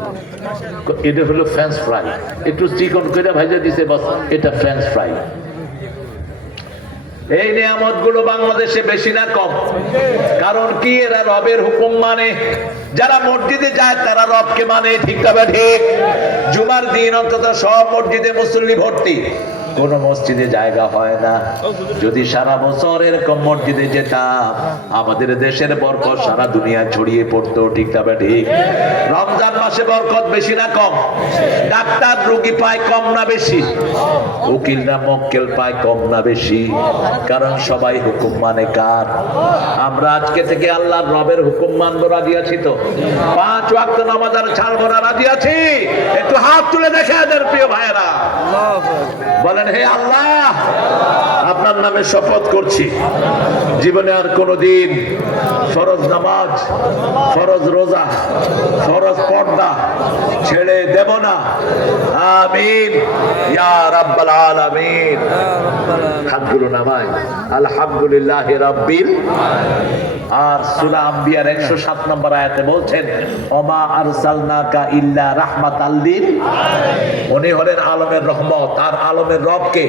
এটা হলো ফ্রেঞ্চ ফ্রাই, একটু চিকন করে ভাইজা দিছে, বস এটা ফ্রেঞ্চ ফ্রাই। এই নিয়ামত গুলো বাংলাদেশে বেশি না কম? কারণ কি, এরা রবের হুকুম মানে। যারা মসজিদে যায় তারা রবকে মানে, ঠিক না ঠিক? জুমার দিন অন্তত সব মসজিদে মুসল্লি ভর্তি, কোন মসজিদে জায়গা হয় না। যদি সারা বছর এরকম মসজিদে যেতাম, আমাদের দেশের বরকত সারা দুনিয়া ছড়িয়ে পড়তো, ঠিক না ঠিক? রমজান মাসে বরকত বেশি না কম? ডাক্তার রোগী পায় কম না বেশি? উকিলরা মক্কেল পায় কম না বেশি? কারণ সবাই হুকুম মানে কার? আমরা আজকে থেকে আল্লাহর রবের হুকুম মানবো, রাজি আছি তো? 5 ওয়াক্ত নামাজ আর ছাড়বো না, রাজি আছি? একটু হাত তুলে দেখে এদের প্রিয় ভাইয়েরা বলেন, হে আল্লাহ, আপনার নামে শপথ করছি, জীবনে আর কোনদিন ফরজ নামাজ, ফরজ রোজা, ফরজ পর্দা ছেড়ে দেব না। আমিন ইয়া রাব্বাল আলামিন। হাতগুলো নামাই, আলহামদুলিল্লাহি রাব্বিল। আর সূরা আম্বিয়ার 107 নম্বর আয়াতে বলছেন, ওমা আরসালনাকা ইল্লা রাহমাতাল লিল আলামিন। উনি হলেন আলমের রহমত। আর আলমের রবকে,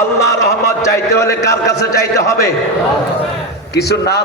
আল্লাহ রহমত চাইতে হলে কার কাছে চাইতে হবে? কিছু না